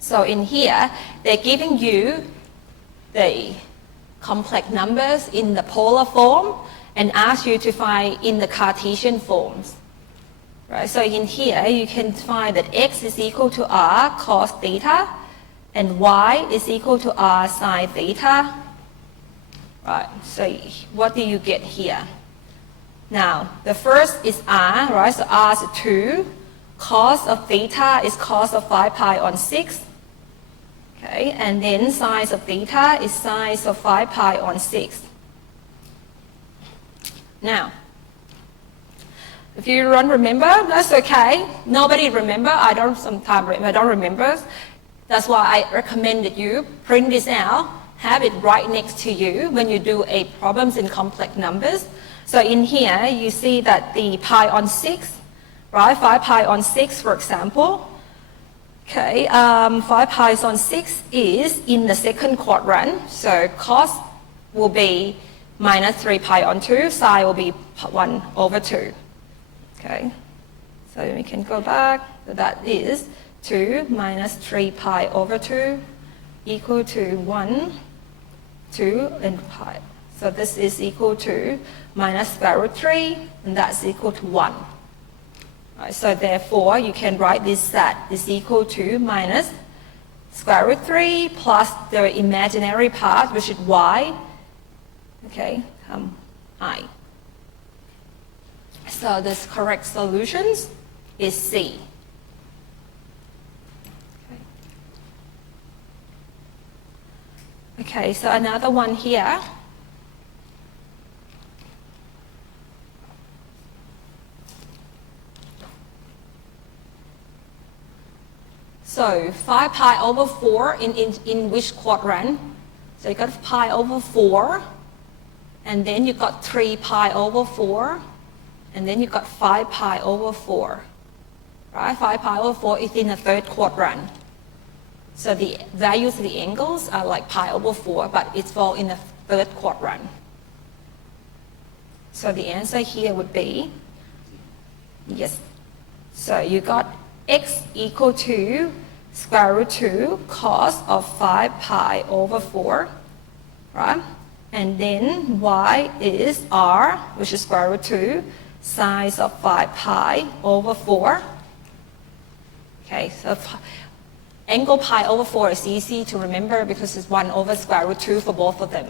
So in here, they're giving you the complex numbers in the polar form and ask you to find in the Cartesian forms. Right, so in here, you can find that x is equal to r cos theta, and y is equal to r sine theta. Right, so what do you get here? Now, the first is r, right, so r is 2. Cos of theta is cos of 5 pi on 6. Okay, and then sine of theta is sine of 5 pi on 6. Now, if you don't remember, that's okay. Nobody remember. I don't remember. That's why I recommended you print this out, have it right next to you when you do a problems in complex numbers. So in here, you see that the pi on 6, right? 5 pi on 6, for example. Okay, 5 pi on 6 is in the second quadrant. So cos will be minus 3 pi on 2, sine will be 1 over 2. Okay, so we can go back. So that is 2 minus 3 pi over 2 equal to 1, 2, and pi. So this is equal to minus square root 3, and that's equal to 1. Right, so therefore, you can write this set is equal to minus square root 3 plus the imaginary part, which is y, okay, I. So the correct solutions is C. Okay, so another one here. So 5 pi over 4 in which quadrant? So you got pi over 4, and then you got 3 pi over 4, and then you got 5 pi over 4. Right? 5 pi over 4 is in the third quadrant. So the values of the angles are like pi over 4, but it's fall in the third quadrant. So the answer here would be, yes. So you got x equal to square root 2 cos of 5 pi over 4, right? And then y is r, which is square root 2, sine of 5 pi over 4. Okay, so angle pi over 4 is easy to remember because it's 1 over square root 2 for both of them.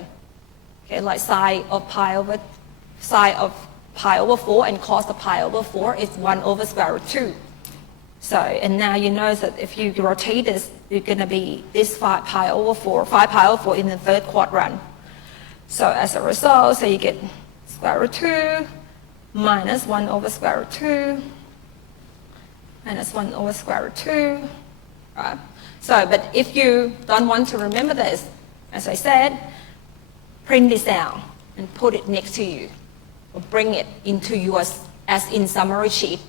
Okay, like sine of pi over 4 and cos of pi over 4 is 1 over square root 2. So, and now you know that if you rotate this, you're going to be this 5 pi over 4 in the third quadrant. So as a result, so you get square root 2 minus 1 over square root 2 minus 1 over square root 2. Right? So, but if you don't want to remember this, as I said, print this down and put it next to you, or bring it into yours as in summary sheet.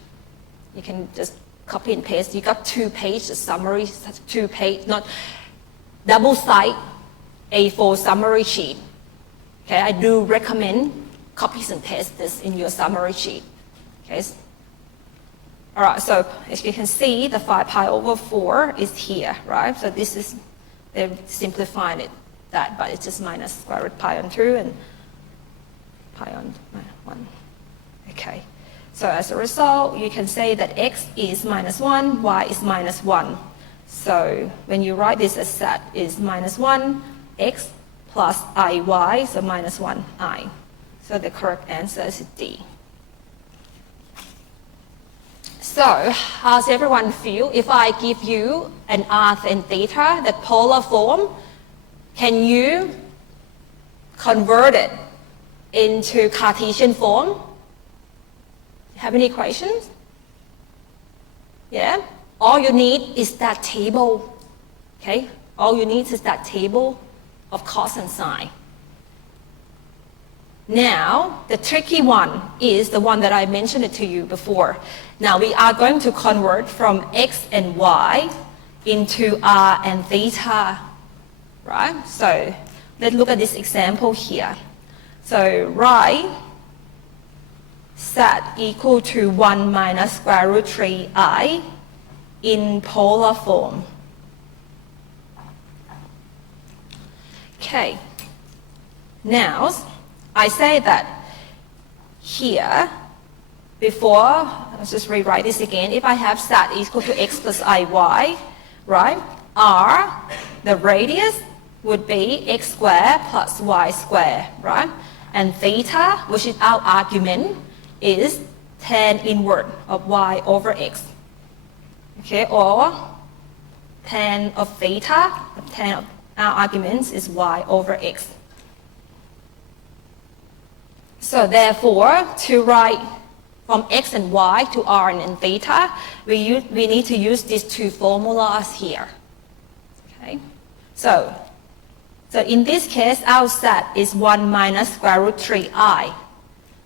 You can just copy and paste. You got 2 pages summary, 2 page, not double side A4 summary sheet. Okay, I do recommend copies and paste this in your summary sheet. Okay. All right, so as you can see, the 5 pi over 4 is here, right? So this is, they've simplified it, but it's just minus square root pi on 2 and pi on 1. Okay, so as a result, you can say that x is minus 1, y is minus 1. So when you write this as set is minus 1, x plus iy, so minus 1i. So the correct answer is D. So how's everyone feel if I give you an arc and theta, the polar form? Can you convert it into Cartesian form? Have any questions? Yeah? All you need is that table. Okay? All you need is that table of cos and sine. Now, the tricky one is the one that I mentioned it to you before. Now, we are going to convert from x and y into r and theta, right? So, let's look at this example here. So, write z equal to 1 minus square root 3i in polar form. Okay. Now, I say that here, before, let's just rewrite this again. If I have z equal to x plus iy, right? R, the radius, would be x squared plus y squared, right? And theta, which is our argument, is tan inverse of y over x. Okay, or tan of theta, tan of our arguments is y over x. So therefore, to write from x and y to r and theta, we need to use these 2 formulas here. Okay, so in this case, our z is 1 minus square root 3i.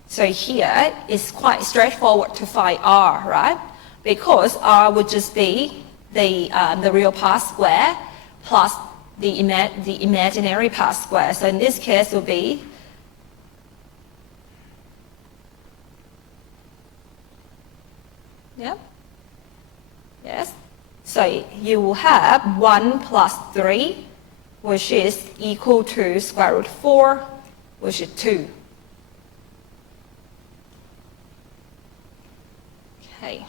So here it's quite straightforward to find r, right? Because r would just be the real part square plus the imaginary part square. So in this case, it will be yeah. Yes. So you will have 1 plus 3, which is equal to square root 4, which is 2. Okay.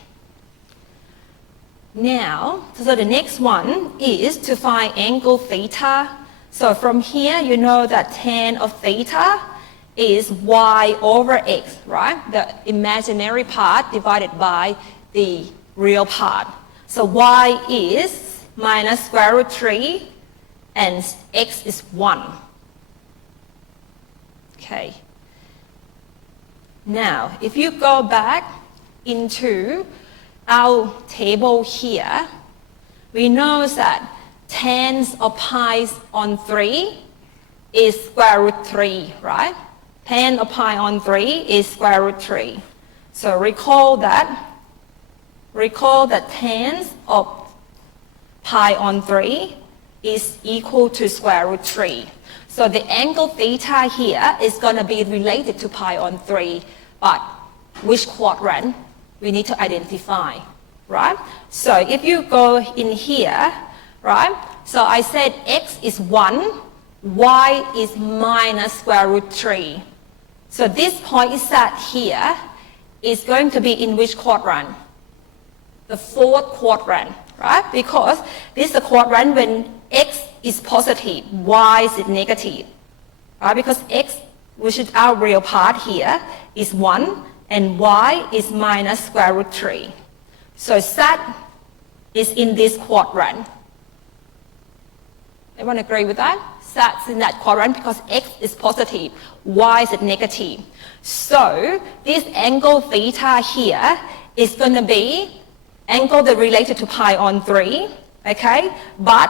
Now, so the next one is to find angle theta. So from here, you know that tan of theta is y over x, right? The imaginary part divided by the real part. So y is minus square root 3 and x is 1. Okay. Now, if you go back into our table here, we know that tan of pi on 3 is square root 3, right? Tan of pi on 3 is square root 3. So recall that tan of pi on 3 is equal to square root 3. So the angle theta here is going to be related to pi on 3, but which quadrant we need to identify, right? So if you go in here, right? So I said x is 1, y is minus square root 3. So this point is set here is going to be in which quadrant? The 4th quadrant, right? Because this is the quadrant when x is positive, y is negative, right? Because x, which is our real part here, is 1, and y is minus square root 3. So z is in this quadrant. Everyone agree with that? Z is in that quadrant because x is positive, y is negative. So this angle theta here is going to be angle that related to pi on 3 okay? But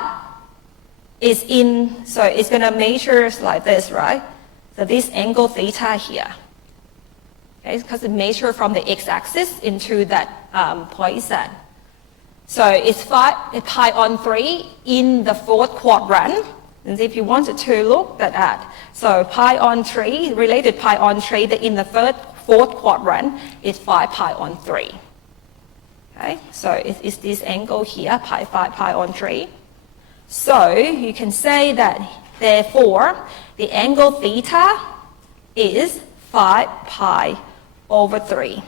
it's in, so it's going to measure like this, right? So this angle theta here, okay? Because it measures from the x-axis into that point Z. So it's pi on 3 in the fourth quadrant. And if you wanted to look at that, so pi on 3, related pi on 3 in the fourth quadrant is 5 pi on 3. Okay, so it's this angle here, pi on 3. So you can say that, therefore, the angle theta is 5 pi over 3.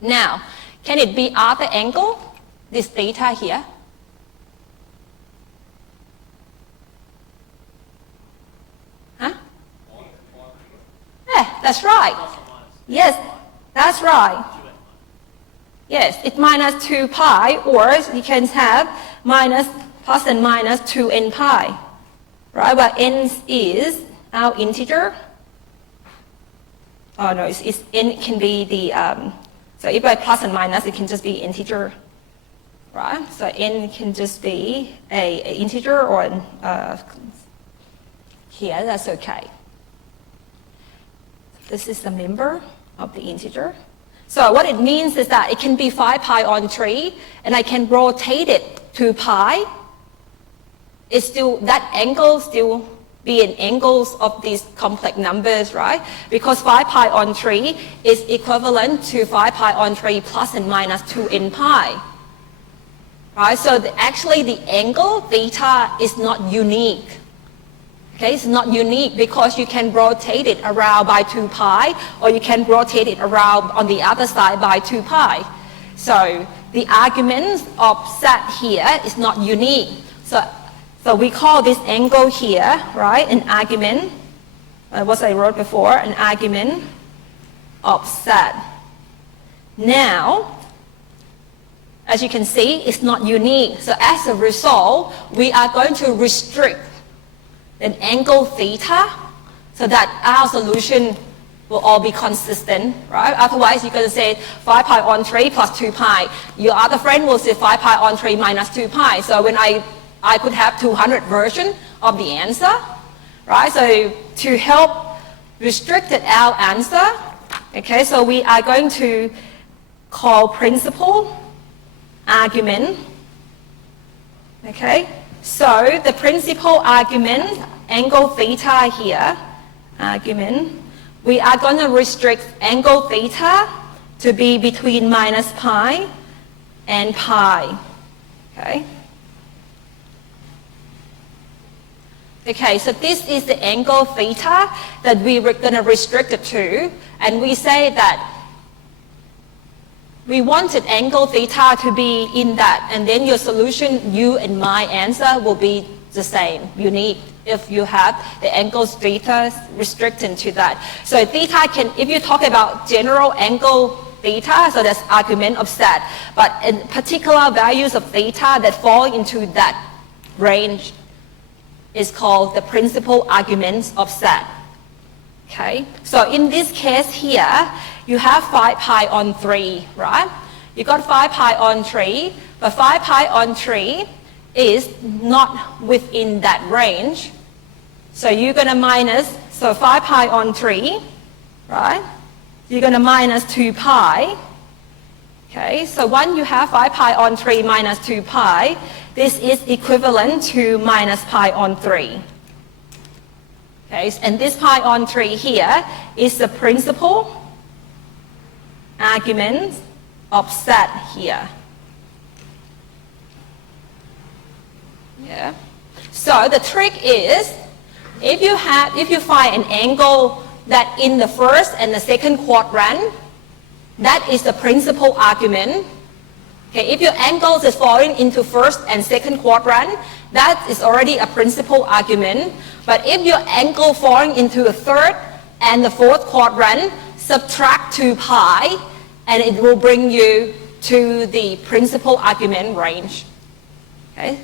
Now, can it be other angle, this theta here? Huh? Yeah, that's right. Yes, that's right. Yes, it's minus 2 pi, or you can have plus and minus 2n pi, right? But n is our integer. Oh no, it's n can be the, so if by plus and minus, it can just be integer, right? So n can just be a integer or here, that's okay. This is the member of the integer. So what it means is that it can be 5 pi on 3, and I can rotate it to pi. It's still, that angle still be in angles of these complex numbers, right? Because 5 pi on 3 is equivalent to 5 pi on 3 plus and minus 2n pi. Right? So actually the angle theta is not unique. Okay, it's not unique because you can rotate it around by 2 pi, or you can rotate it around on the other side by 2 pi. So the argument of set here is not unique. So we call this angle here, right, an argument, what I wrote before, an argument of set. Now, as you can see, it's not unique. So as a result, we are going to restrict an angle theta so that our solution will all be consistent, right? Otherwise, you're going to say 5 pi on 3 plus 2 pi. Your other friend will say 5 pi on 3 minus 2 pi. So when I could have 200 versions of the answer, right? So to help restrict our answer, okay, so we are going to call principal argument, okay? So the principal argument, angle theta here, argument, we are going to restrict angle theta to be between minus pi and pi, okay? Okay, so this is the angle theta that we were going to restrict it to, and we say that we wanted angle theta to be in that, and then your solution, you and my answer will be the same, unique, if you have the angle theta restricted to that. So theta can, if you talk about general angle theta, so that's argument of set, but in particular values of theta that fall into that range is called the principal arguments of set. Okay, so in this case here, you have 5 pi on 3, right? You got 5 pi on 3, but 5 pi on 3 is not within that range. So you're going to minus, so 5 pi on 3, right? You're going to minus 2 pi. Okay, so when you have 5 pi on 3 minus 2 pi, this is equivalent to minus pi on 3. Okay, and this pi on 3 here is the principal argument of set here. Yeah. So the trick is, if you find an angle that in the first and the second quadrant, that is the principal argument. Okay, if your angles is falling into first and second quadrant, that is already a principal argument. But if your angle falling into the third and the fourth quadrant, subtract 2 pi, and it will bring you to the principal argument range. Okay,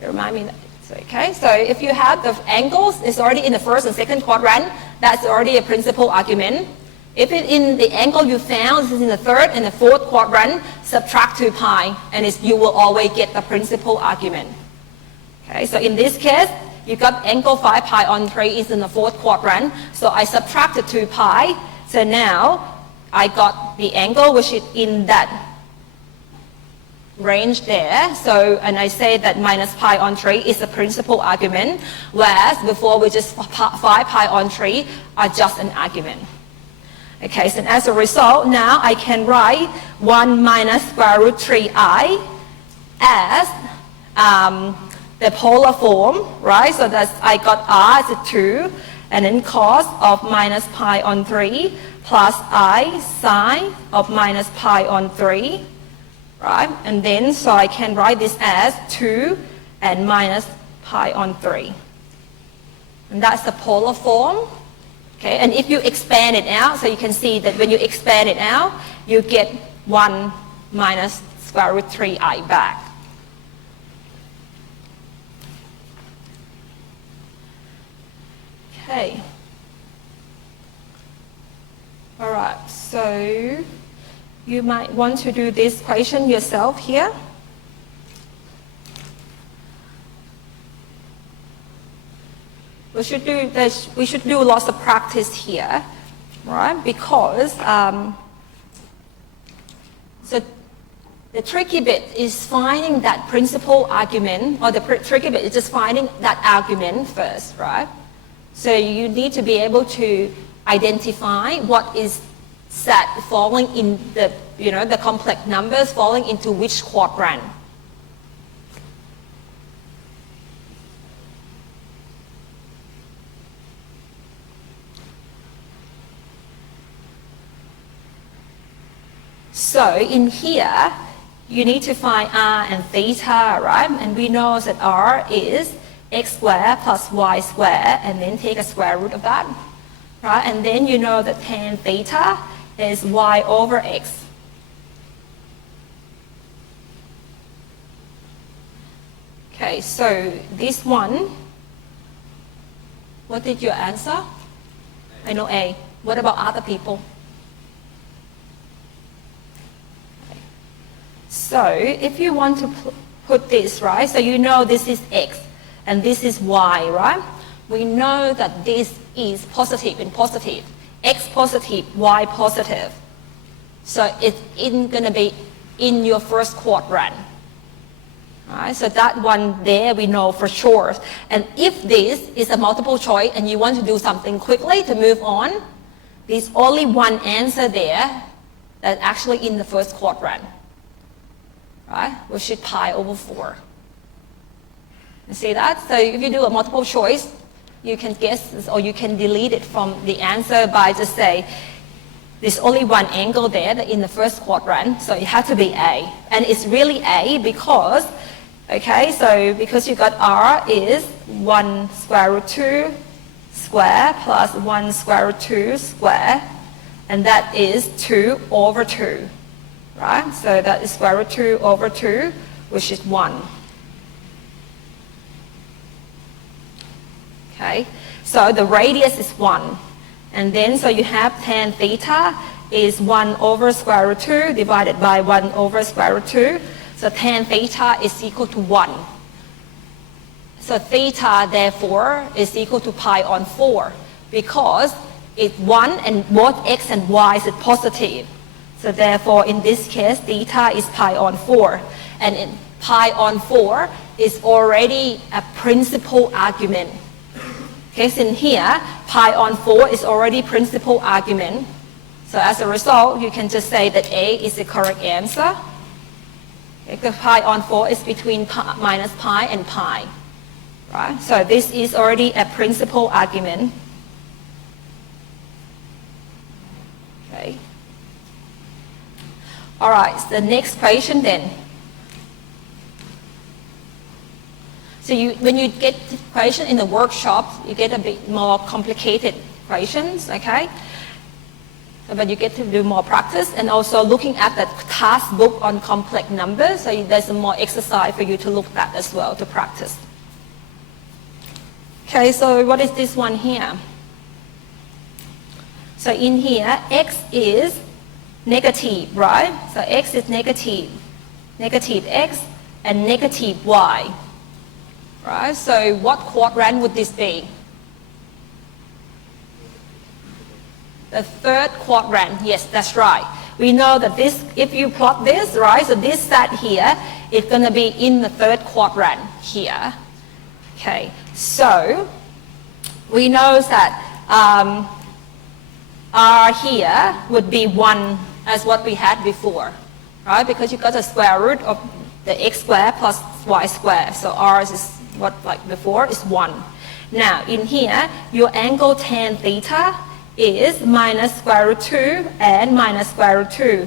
remind me that. Okay, so if you have the angles is already in the first and second quadrant, that's already a principal argument. If it's in the angle you found, this is in the third and the fourth quadrant, subtract 2 pi, and you will always get the principal argument. Okay, so in this case, you got angle 5 pi on 3 is in the fourth quadrant, so I subtracted 2 pi, so now I got the angle which is in that range there, so, and I say that minus pi on 3 is the principal argument, whereas before we just 5 pi on 3 are just an argument. Okay, so as a result, now I can write 1 minus square root 3i as the polar form, right? So that's, I got r as a 2, and then cos of minus pi on 3 plus I sine of minus pi on 3, right? And then, so I can write this as 2 and minus pi on 3. And that's the polar form. Okay, and if you expand it out, so you can see that when you expand it out, you get 1 minus square root 3i back. Okay. All right, so you might want to do this equation yourself here. We should do lots of practice here, right? Because so the tricky bit is finding that principal argument, or the tricky bit is just finding that argument first, right? So you need to be able to identify what is set falling in the, the complex numbers falling into which quadrant. So in here, you need to find r and theta, right? And we know that r is x squared plus y squared, and then take a square root of that, right? And then you know that tan theta is y over x. Okay, so this one, what did you answer? I know A. What about other people? So if you want to put this, right, so you know this is x and this is y, right? We know that this is positive and positive. X positive, y positive. So it's going to be in your first quadrant. Right, so that one there we know for sure. And if this is a multiple choice and you want to do something quickly to move on, there's only one answer there that's actually in the first quadrant. Right, which is pi over 4. You see that? So if you do a multiple choice, you can guess or you can delete it from the answer by just say, there's only one angle there in the first quadrant, so it had to be A. And it's really A because, okay, so because you got R is 1 square root 2 square plus 1 square root 2 square, and that is 2 over 2. Right? So that is square root 2 over 2, which is 1. Okay, so the radius is 1. And then, so you have tan theta is 1 over square root 2 divided by 1 over square root 2. So tan theta is equal to 1. So theta, therefore, is equal to pi on 4 because it's 1 and both x and y is positive. So therefore, in this case, theta is pi on 4. And pi on 4 is already a principal argument. Okay, so in here, pi on 4 is already principal argument. So as a result, you can just say that A is the correct answer. Okay, because pi on 4 is between minus pi and pi. Right? So this is already a principal argument. Okay. All right, so the next equation then. So when you get the equation in the workshop, you get a bit more complicated equations, okay? But you get to do more practice and also looking at the task book on complex numbers. So there's more exercise for you to look at as well to practice. Okay, so what is this one here? So in here, x is negative, right? So x is negative x and negative y, right? So what quadrant would this be? The third quadrant, yes, that's right. We know that this, if you plot this, right, so this set here is going to be in the third quadrant here. Okay, so we know that R here would be 1 as what we had before, right? Because you got the square root of the x squared plus y squared. So R is what like before is 1. Now in here, your angle tan theta is minus square root 2 and minus square root 2.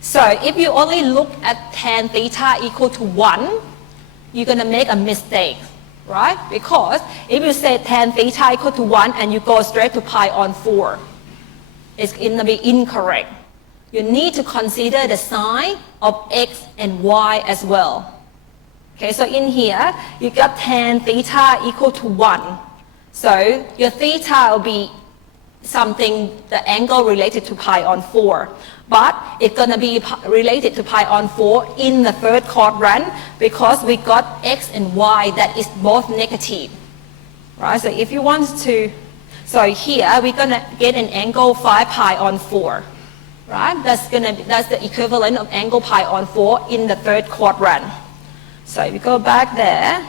So if you only look at tan theta equal to 1, you're going to make a mistake, right? Because if you say tan theta equal to 1 and you go straight to pi on 4, it's going to be incorrect. You need to consider the sign of x and y as well. Okay, so in here, you got tan theta equal to 1. So your theta will be something, the angle related to pi on 4. But it's going to be related to pi on 4 in the third quadrant because we got x and y that is both negative. Right, so if you want to, so here we're going to get an angle 5 pi on 4. Right, that's the equivalent of angle pi on 4 in the third quadrant. So if you go back there,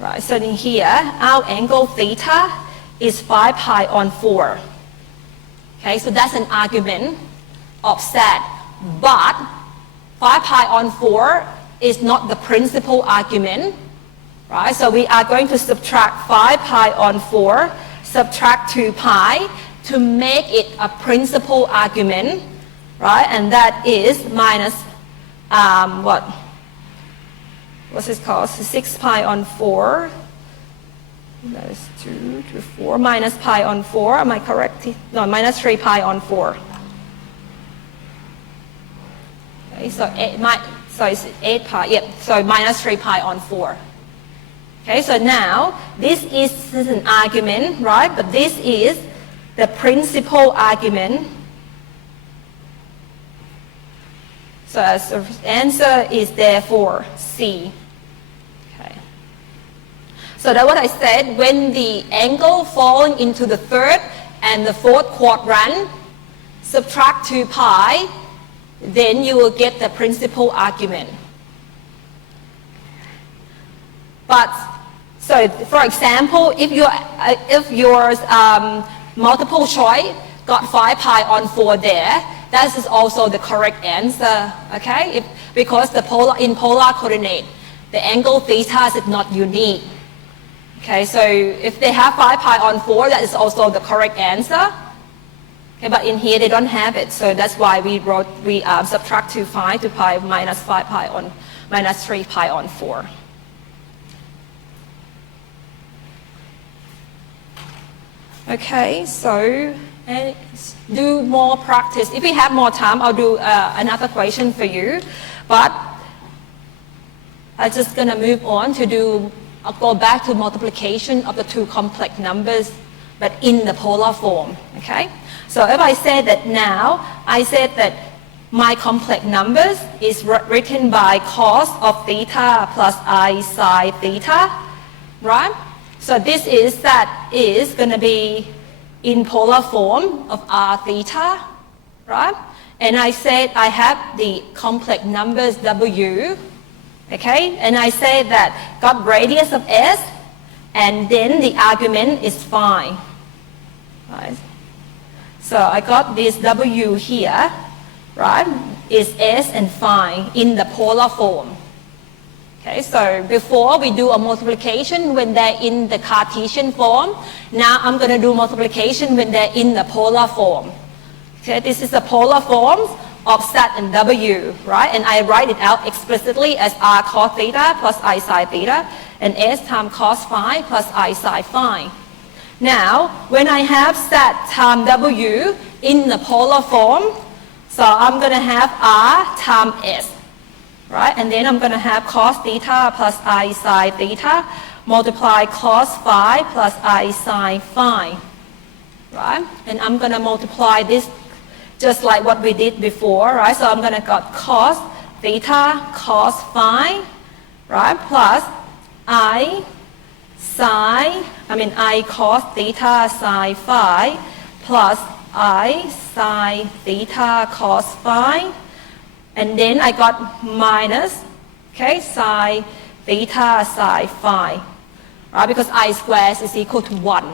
right, so in here, our angle theta is 5 pi on 4. Okay, so that's an argument of set. But 5 pi on 4 is not the principal argument. Right, so we are going to subtract 5 pi on 4, subtract 2 pi to make it a principal argument. Right, and that is minus, what's this called? 6 pi on 4. That is 2 to 4 minus pi on 4. Am I correct? No, minus 3 pi on 4. Okay, so it's 8 pi. Yep. So minus 3 pi on 4. Okay. So now this is an argument, right? But this is the principal argument. So the answer is therefore C. So that's what I said, when the angle falling into the third and the fourth quadrant, subtract 2 pi, then you will get the principal argument. But, so for example, if yours multiple choice got 5 pi on 4 there, that is also the correct answer, okay? Because in polar coordinate, the angle theta is not unique. Okay, so if they have 5 pi on 4, that is also the correct answer. Okay, but in here they don't have it, so that's why we subtract 2 pi minus 5 pi on minus 3 pi on 4. Okay, so do more practice. If we have more time, I'll do another question for you. But I'm just gonna move on to I'll go back to multiplication of the two complex numbers, but in the polar form, okay? So if I say that now, I said that my complex numbers is written by cos of theta plus I sine theta, right? So this is going to be in polar form of r theta, right? And I said I have the complex numbers w, okay, and I say that got radius of s, and then the argument is phi. Right? So I got this w here, right, is s and phi in the polar form. Okay, so before we do a multiplication when they're in the Cartesian form, now I'm going to do multiplication when they're in the polar form. Okay, this is the polar forms of z and w, right? And I write it out explicitly as r cos theta plus I sine theta and s times cos phi plus I sine phi. Now, when I have z times w in the polar form, so I'm going to have r times s, right? And then I'm going to have cos theta plus I sine theta multiply cos phi plus I sine phi, right? And I'm going to multiply this just like what we did before, right? So I'm going to got cos theta cos phi, right? Plus I cos theta psi phi plus I sine theta cos phi. And then I got minus, okay, sine theta psi phi, right? Because I squared is equal to 1.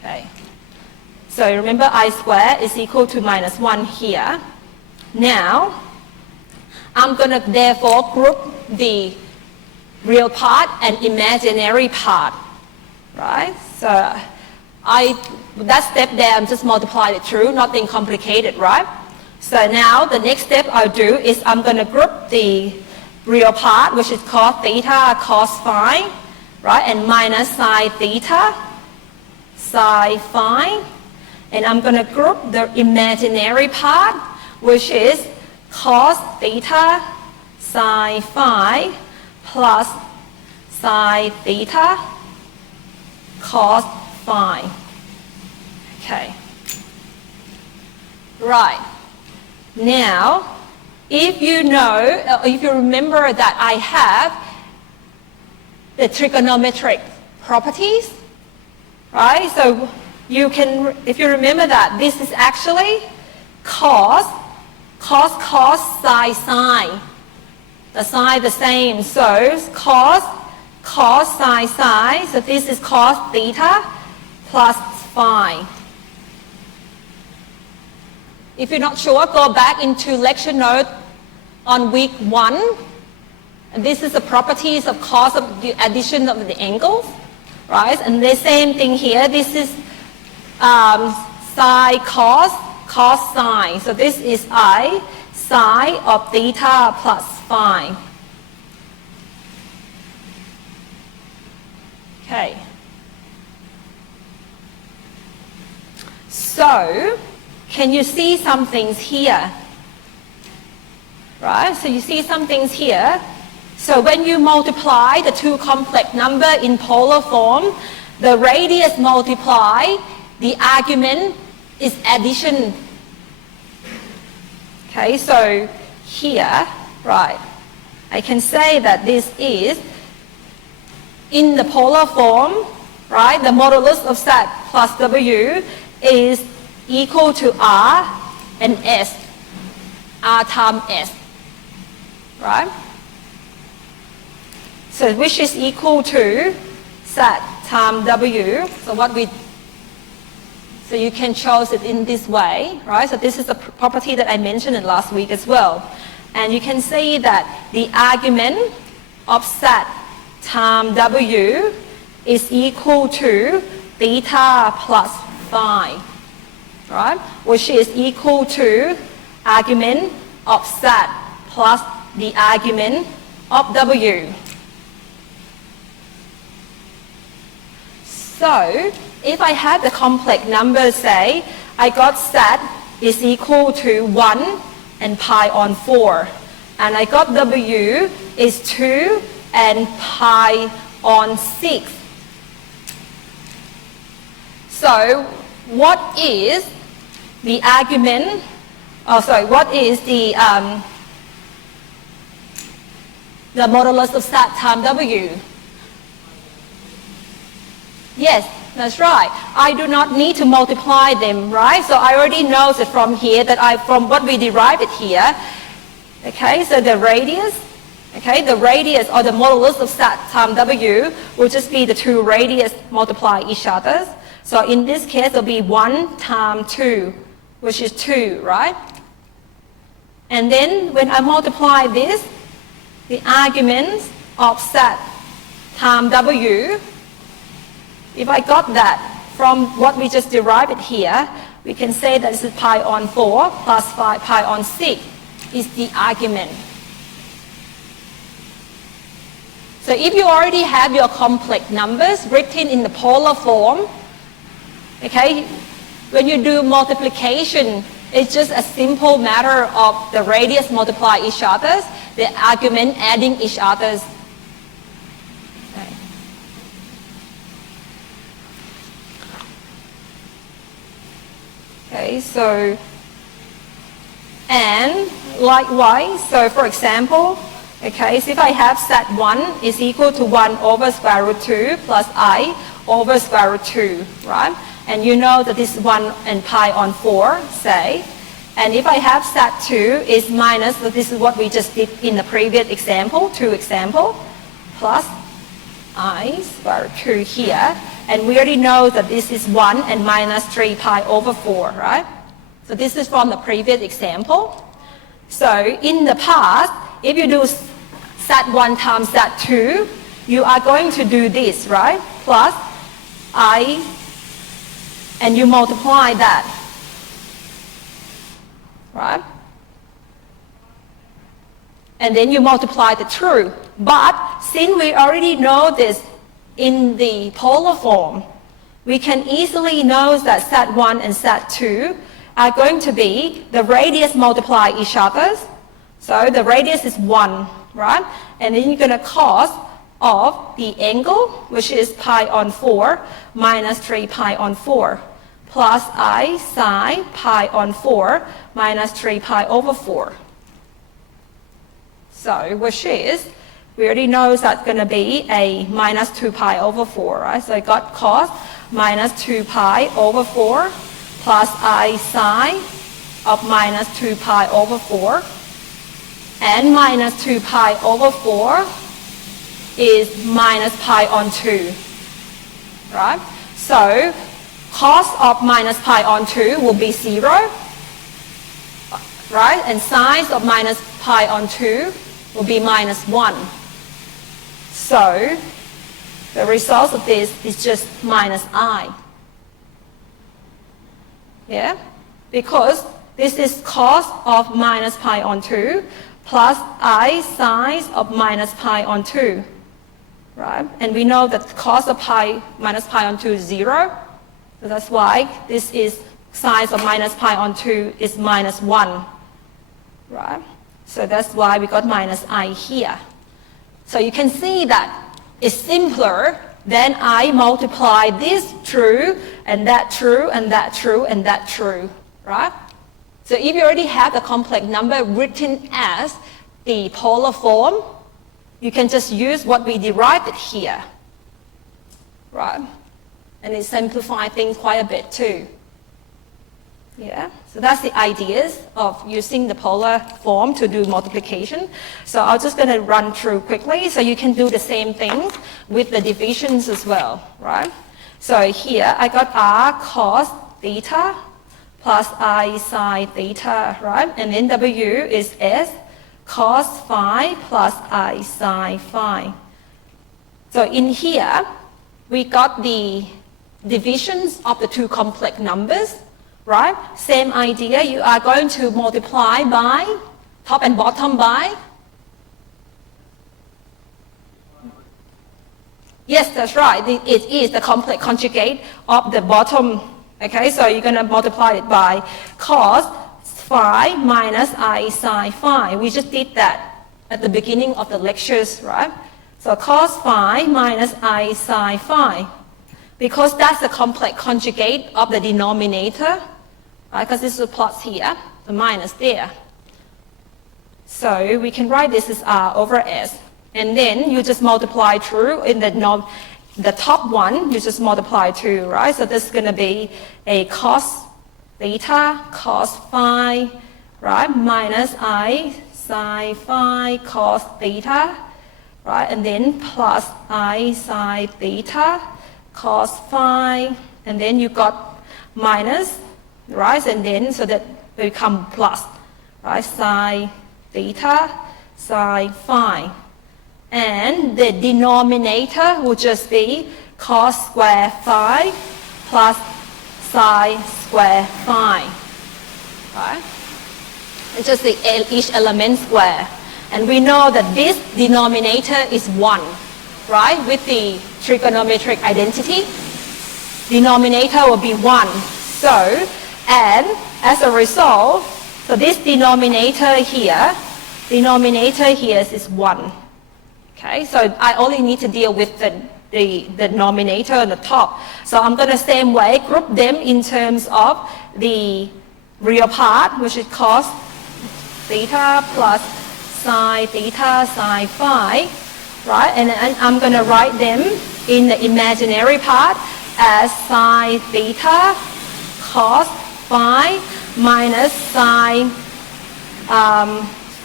Okay. So remember I squared is equal to minus 1 here. Now, I'm going to therefore group the real part and imaginary part, right? So that step there, I'm just multiplying it through, nothing complicated, right? So now the next step I'll do is I'm going to group the real part, which is cos theta cos phi, right? And minus sine theta psi phi. And I'm going to group the imaginary part, which is cos theta sine phi plus sine theta cos phi. Okay. Right. Now, if you remember that I have the trigonometric properties, right? So you can, if you remember that, this is actually cos, sine. The sine the same, so cos, sine. So this is cos theta plus phi. If you're not sure, go back into lecture note on week 1. And this is the properties of cos of the addition of the angles, right? And the same thing here. This is sine cos sine. So this is I sine of theta plus phi. Okay. So, can you see some things here? Right? So you see some things here. So when you multiply the two complex number in polar form, the radius multiply, the argument is addition. Okay, so here, right, I can say that this is in the polar form, right, the modulus of Z plus W is equal to R and S, R times S, right? So which is equal to Z times W. So you can choose it in this way, right? So this is a property that I mentioned in last week as well. And you can see that the argument of Z times W is equal to theta plus phi, right? Which is equal to argument of Z plus the argument of W. So, if I had the complex number, say, I got Z is equal to 1 and pi on 4. And I got W is 2 and pi on 6. So, what is the argument, what is the modulus of Z times W? Yes, that's right. I do not need to multiply them, right? So I already know that from here, from what we derived it here. Okay, so the radius, okay, the radius or the modulus of Z times W will just be the two radius multiply each other. So in this case, it'll be 1 times 2, which is 2, right? And then when I multiply this, the arguments of Z times W, if I got that from what we just derived it here, we can say that this is pi on 4 plus pi on 6 is the argument. So if you already have your complex numbers written in the polar form, okay, when you do multiplication, it's just a simple matter of the radius multiply each other, the argument adding each other's. Okay, so, and likewise, so for example, okay, so if I have set 1 is equal to 1 over square root 2 plus I over square root 2, right? And you know that this is 1 and pi on 4, say. And if I have set 2 is minus, so this is what we just did in the previous example, 2 example, plus I square root 2 here. And we already know that this is 1 and minus 3 pi over 4, right? So this is from the previous example. So in the past, if you do set 1 times set 2, you are going to do this, right? Plus I, and you multiply that, right? And then you multiply the 2. But since we already know this in the polar form, we can easily know that set 1 and set 2 are going to be the radius multiply each other. So the radius is 1, right? And then you're going to cos of the angle, which is pi on 4 minus 3 pi on 4, plus I sine pi on 4 minus 3 pi over 4. So which is, we already know that's going to be a minus 2 pi over 4, right? So I got cos minus 2 pi over 4 plus I sine of minus 2 pi over 4. And minus 2 pi over 4 is minus pi on 2, right? So cos of minus pi on 2 will be 0, right? And sine of minus pi on 2 will be minus 1. So the result of this is just minus I. Yeah? Because this is cos of minus pi on 2 plus I sine of minus pi on 2. Right? And we know that cos of pi minus pi on 2 is 0. So that's why this is sine of minus pi on 2 is minus 1. Right? So that's why we got minus I here. So you can see that it's simpler than I multiply this true and that true and that true and that true. Right? So if you already have the complex number written as the polar form, you can just use what we derived it here, right? And it simplifies things quite a bit too. Yeah, so that's the ideas of using the polar form to do multiplication. So I'm just going to run through quickly so you can do the same thing with the divisions as well, right? So here I got R cos theta plus I sine theta, right? And then W is S cos phi plus I sine phi. So in here, we got the divisions of the two complex numbers, right? Same idea, you are going to multiply by top and bottom by? Yes, that's right. It is the complex conjugate of the bottom. Okay, so you're going to multiply it by cos phi minus I sine phi. We just did that at the beginning of the lectures, right? So cos phi minus I sine phi. Because that's the complex conjugate of the denominator, right? Because this is plus here, the minus there. So we can write this as R over S. And then you just multiply through in the top one, you just multiply 2, right? So this is going to be a cos theta, cos phi, right? Minus I sine phi cos theta, right? And then plus I sine theta, cos phi, and then you got minus, right? And then so that will become plus, right? Sine theta, sine phi. And the denominator will just be cos square phi plus sine square phi. Right? It's just each element square. And we know that this denominator is 1, right? With the trigonometric identity, denominator will be 1. So, and as a result, so this denominator here is 1. Okay, so I only need to deal with the the denominator on the top. So I'm going to same way group them in terms of the real part, which is cos theta plus sine theta sine phi, right? And I'm going to write them in the imaginary part as sine theta cos phi minus sine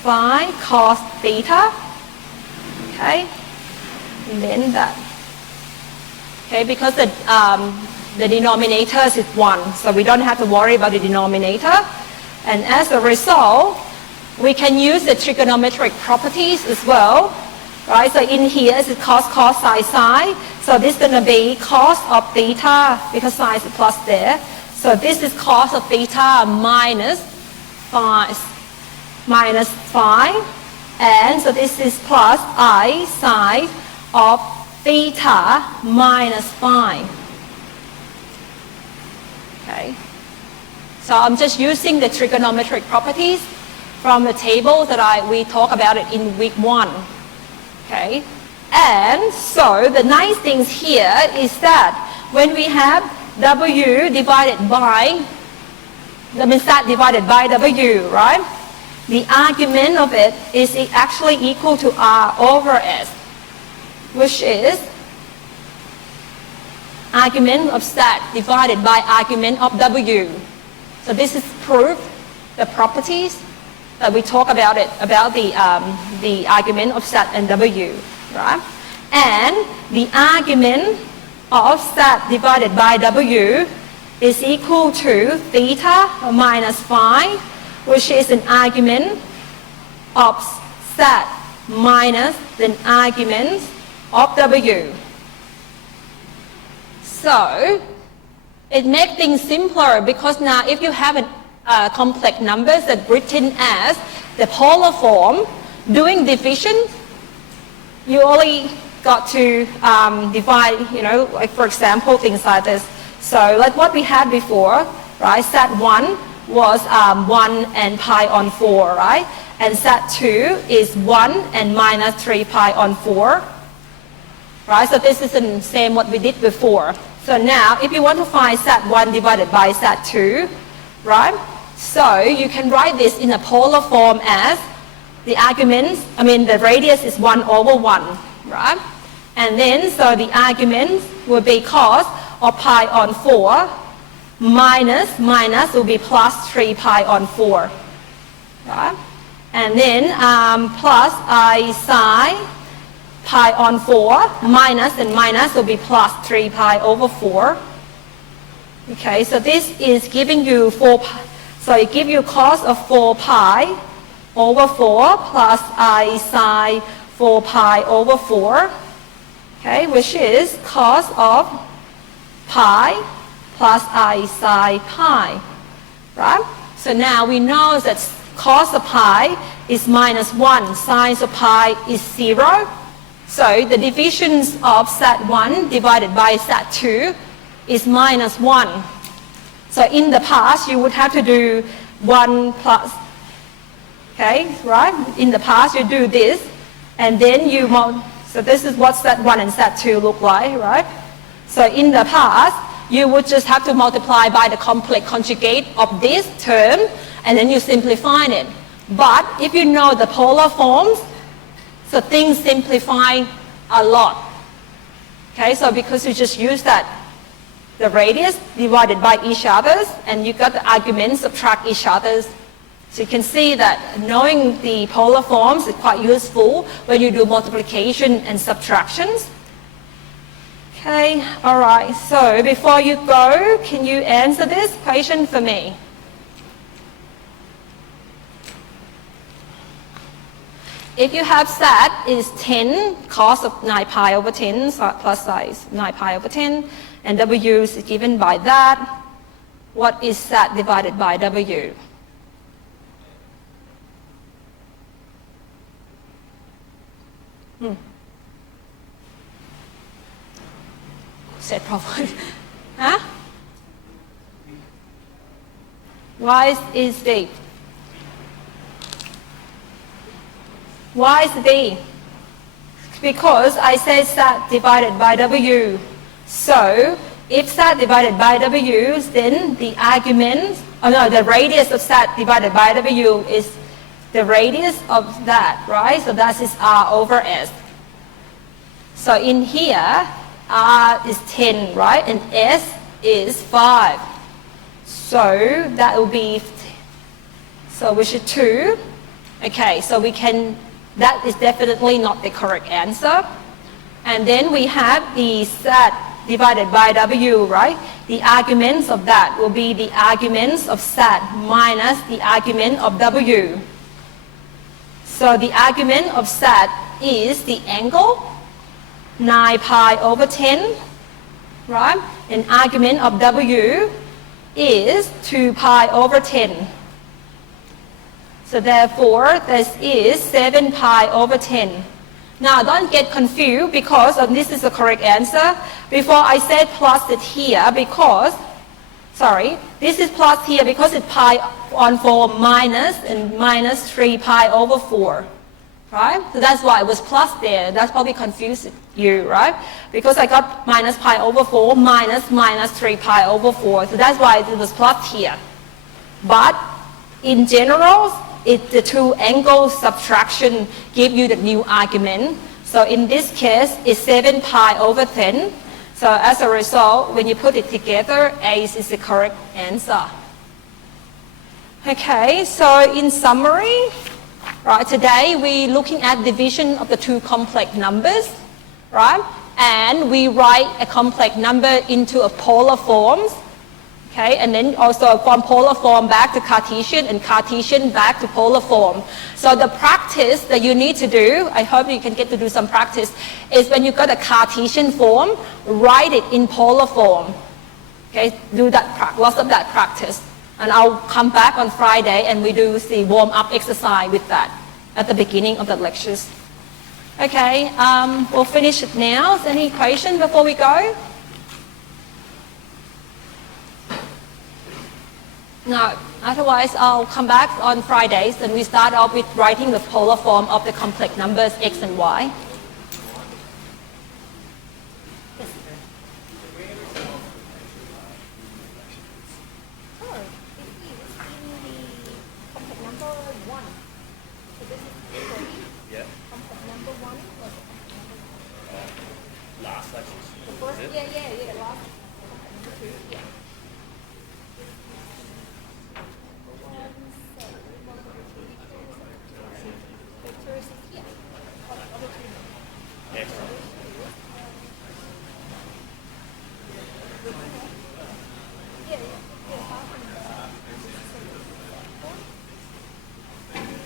phi cos theta, okay? And then that. Okay, because the denominator is 1, so we don't have to worry about the denominator. And as a result, we can use the trigonometric properties as well, right? So in here is cos, sine, sine. So this is going to be cos of theta, because sine is plus there. So this is cos of theta minus phi, and so this is plus I sine of theta minus phi. Okay. So I'm just using the trigonometric properties from the table that we talk about it in week 1. Okay. And so the nice things here is that when we have W divided by, that means that divided by W, right? The argument of it is actually equal to R over S, which is argument of stat divided by argument of W. So this is proof, the properties that we talk about it, about the argument of stat and W, right? And the argument of stat divided by W is equal to theta minus phi, which is an argument of stat minus the argument of W. So it makes things simpler, because now if you have complex numbers that written as the polar form, doing division, you only got to divide, like for example, things like this. So like what we had before, right? Sat 1 was 1 and pi on 4, right? And sat 2 is 1 and minus 3 pi on 4, right? So this is the same what we did before. So now if you want to find sat 1 divided by sat 2, right? So you can write this in a polar form as the arguments, the radius is 1 over 1, right? And then so the arguments will be cos of pi on 4 minus will be plus 3 pi on 4, right? And then plus I sine pi on 4 minus will be plus 3 pi over 4. Okay, so this is giving you 4 pi. So it gives you cos of 4 pi over 4 plus I sine 4 pi over 4, okay, which is cos of pi plus I sine pi, right? So now we know that cos of pi is minus 1, sine of pi is 0. So the divisions of sat 1 divided by sat 2 is minus 1. So in the past, you would have to do 1 plus, okay, right? In the past, you do this, and then so this is what sat 1 and sat 2 look like, right? So in the past, you would just have to multiply by the complex conjugate of this term, and then you simplify it. But if you know the polar forms, so things simplify a lot. Okay, so because you just use that, the radius divided by each other's, and you got the arguments subtract each other's. So you can see that knowing the polar forms is quite useful when you do multiplication and subtractions. Okay, all right, so before you go, can you answer this question for me? If you have sat is 10, cos of 9 pi over 10 plus size 9 pi over 10, and W is given by that, what is sat divided by W? Said properly. Huh? Why is D? Why is D? Because I said sat divided by W. So if sat divided by W, then the argument, the radius of sat divided by W is the radius of that, right? So that is R over S. So in here, R is 10, right? And S is 5. So that will be, so which is 2. Okay, so we can, that is definitely not the correct answer. And then we have the sat divided by W, right? The arguments of that will be the arguments of sat minus the argument of W. So the argument of sat is the angle, 9 pi over 10, right? And argument of W is 2 pi over 10. So therefore, this is 7 pi over 10. Now, don't get confused because this is the correct answer. Before I said plus it here because, this is plus here because it's pi on 4 minus and minus 3 pi over 4. Right? So that's why it was plus there. That's probably confused you, right? Because I got minus pi over 4 minus 3 pi over 4. So that's why it was plus here. But in general, the two angle subtraction give you the new argument. So in this case, it's 7 pi over 10. So as a result, when you put it together, A is the correct answer. Okay, so in summary, right, today we're looking at division of the two complex numbers, right? And we write a complex number into a polar forms. Okay, and then also from polar form back to Cartesian and Cartesian back to polar form. So the practice that you need to do, I hope you can get to do some practice, is when you got a Cartesian form, write it in polar form. Okay, do that, lots of that practice. And I'll come back on Friday and we do the warm-up exercise with that at the beginning of the lectures. Okay, we'll finish it now. Any questions before we go? No, otherwise I'll come back on Fridays and we start off with writing the polar form of the complex numbers x and y.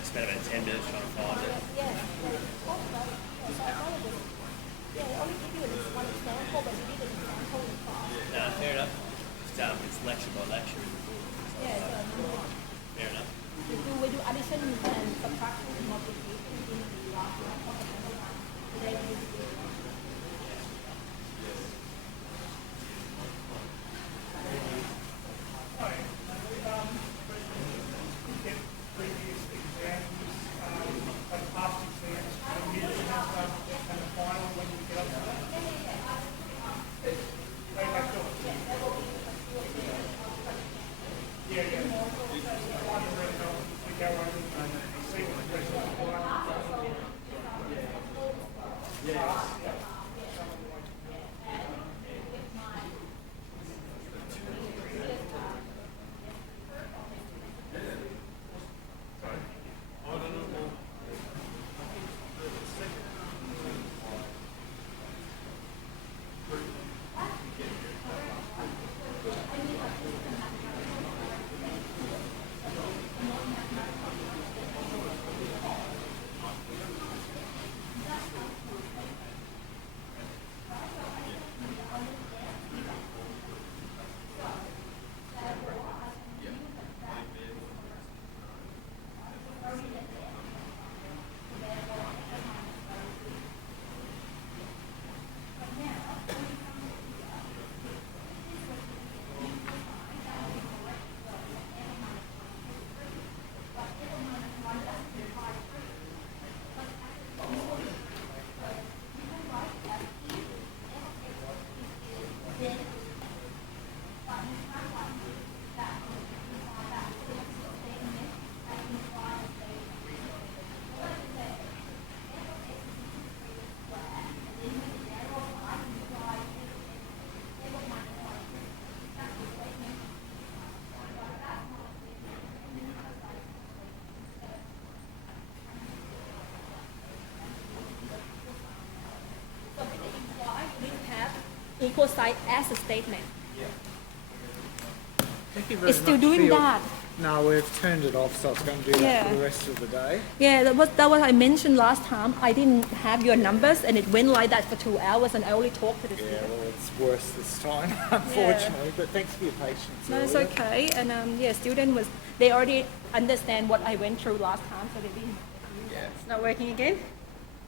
Spent about 10 minutes trying to find it. No, fair enough. It's lecture by lecture. Fair enough. We do addition and subtraction and multiplication in the last one. equal sign as a statement. Thank you very It's still much doing for your- that. No, we've turned it off, so it's going to do that Yeah. for the rest of the day. Yeah, that was I mentioned last time. I didn't have your numbers, and it went like that for 2 hours, and I only talked to the Yeah, student. well, it's worse this time, unfortunately. But thanks for your patience. No, it's earlier. okay. And yeah, they already understand what I went through last time, so they didn't. Yeah. It's not working again?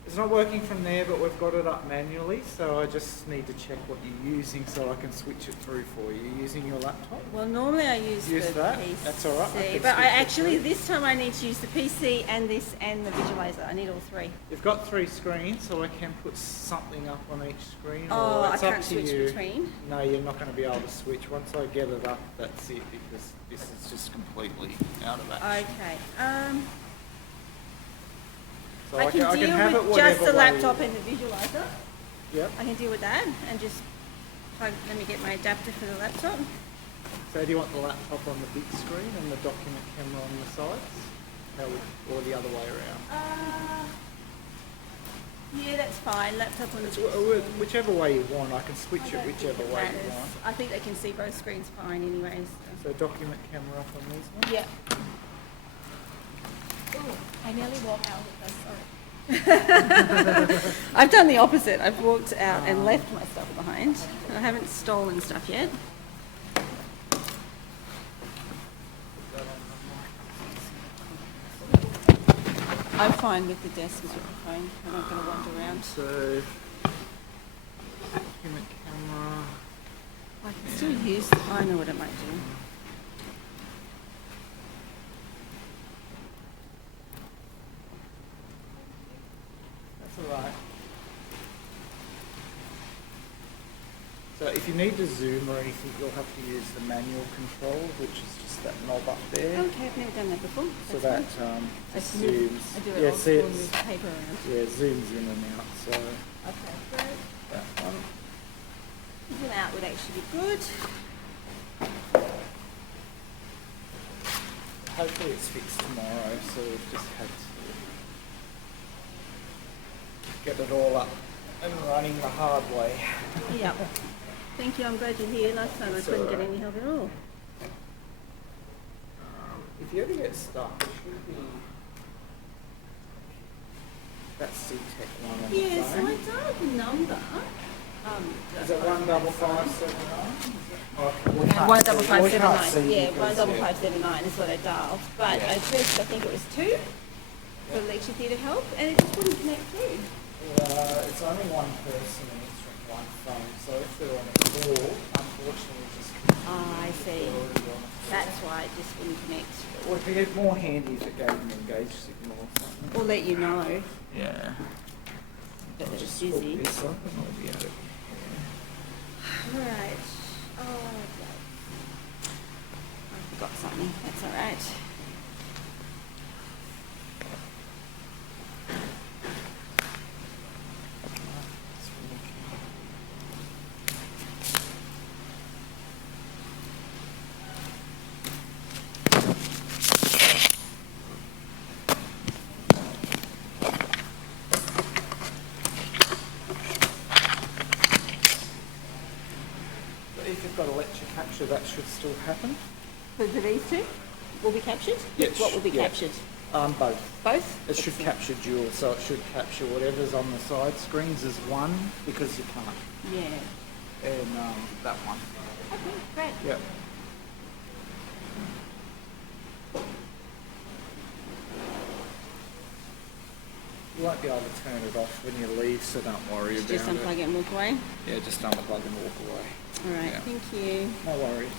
It's not working from there, but we've got it up manually, so I just need to check what you're using so I can switch it through for you. Using your laptop? Well, normally I use Use the that? PC. That's all right, I can But I switch it actually, through. this time I need to use the PC and this and the visualizer. I need all three. You've got 3 screens, so I can put something up on each screen. Oh, or I it's up can't to switch you. between? No, you're not going to be able to switch. Once I get it up, that's it, because this is just completely out of action. Okay. So I can have deal it with whatever just the way- laptop and the visualizer. Yep. I can deal with that and just let me get my adapter for the laptop. So do you want the laptop on the big screen and the document camera on the sides? Or the other way around? Yeah, that's fine. Laptop on the It's big screen. whichever way you want. I can switch I it don't whichever think it way you matters. want. I think they can see both screens fine anyways. So document camera up on these ones? Yeah. Ooh, I nearly walked out with this. Sorry. I've done the opposite. I've walked out and left my stuff behind. I haven't stolen stuff yet. I'm fine with the desk as with the phone. I'm not going to wander around. So document camera. I can still use. I know what it might do. That's all right. So if you need to zoom or anything, you'll have to use the manual control, which is just that knob up there. Okay, I've never done that before. So That's that fine. just I move- zooms. I do it Yeah, old see school and it's, move paper around. yeah, zooms in and out. So Okay, great. that one. Zoom out would actually be good. Hopefully it's fixed tomorrow, so we've just had to get it all up and running the hard way. Yeah. Thank you. I'm glad you're here. Last time I That's couldn't all get right. any help at all. If you ever get stuck, it should be that CTEC one on the Yeah, so phone. I dialed the number. Is it 15579? We can't One double see- five we seven can't nine. see Yeah, because, one double five 7 9 is what I dialed. But Yeah. at first I think it was 2 for lecture theatre help, and it just wouldn't connect through. It's only one person answering one phone, so if they're on a call, unfortunately, just Ah, I see. they're already on a That's why it just wouldn't connect. It would be more handy if it gave an engaged signal or something. Or let you know Yeah. that I'll it's just put busy. this up and I'll be at it. Right. Oh, okay. I forgot something. That's all right. It's really cool. But if you've got a lecture capture, that should still happen. So do these two will be captured? Yes, What will be yeah. captured? Both. Both? It should capture dual, so it should capture whatever's on the side screens as one, because you can't. Yeah. And that one. Okay, great. Yep. You won't be able to turn it off when you leave, so don't worry Just about unplug it. it and walk away. Yeah, just unplug and walk away. All right, Yeah. thank you. No worries.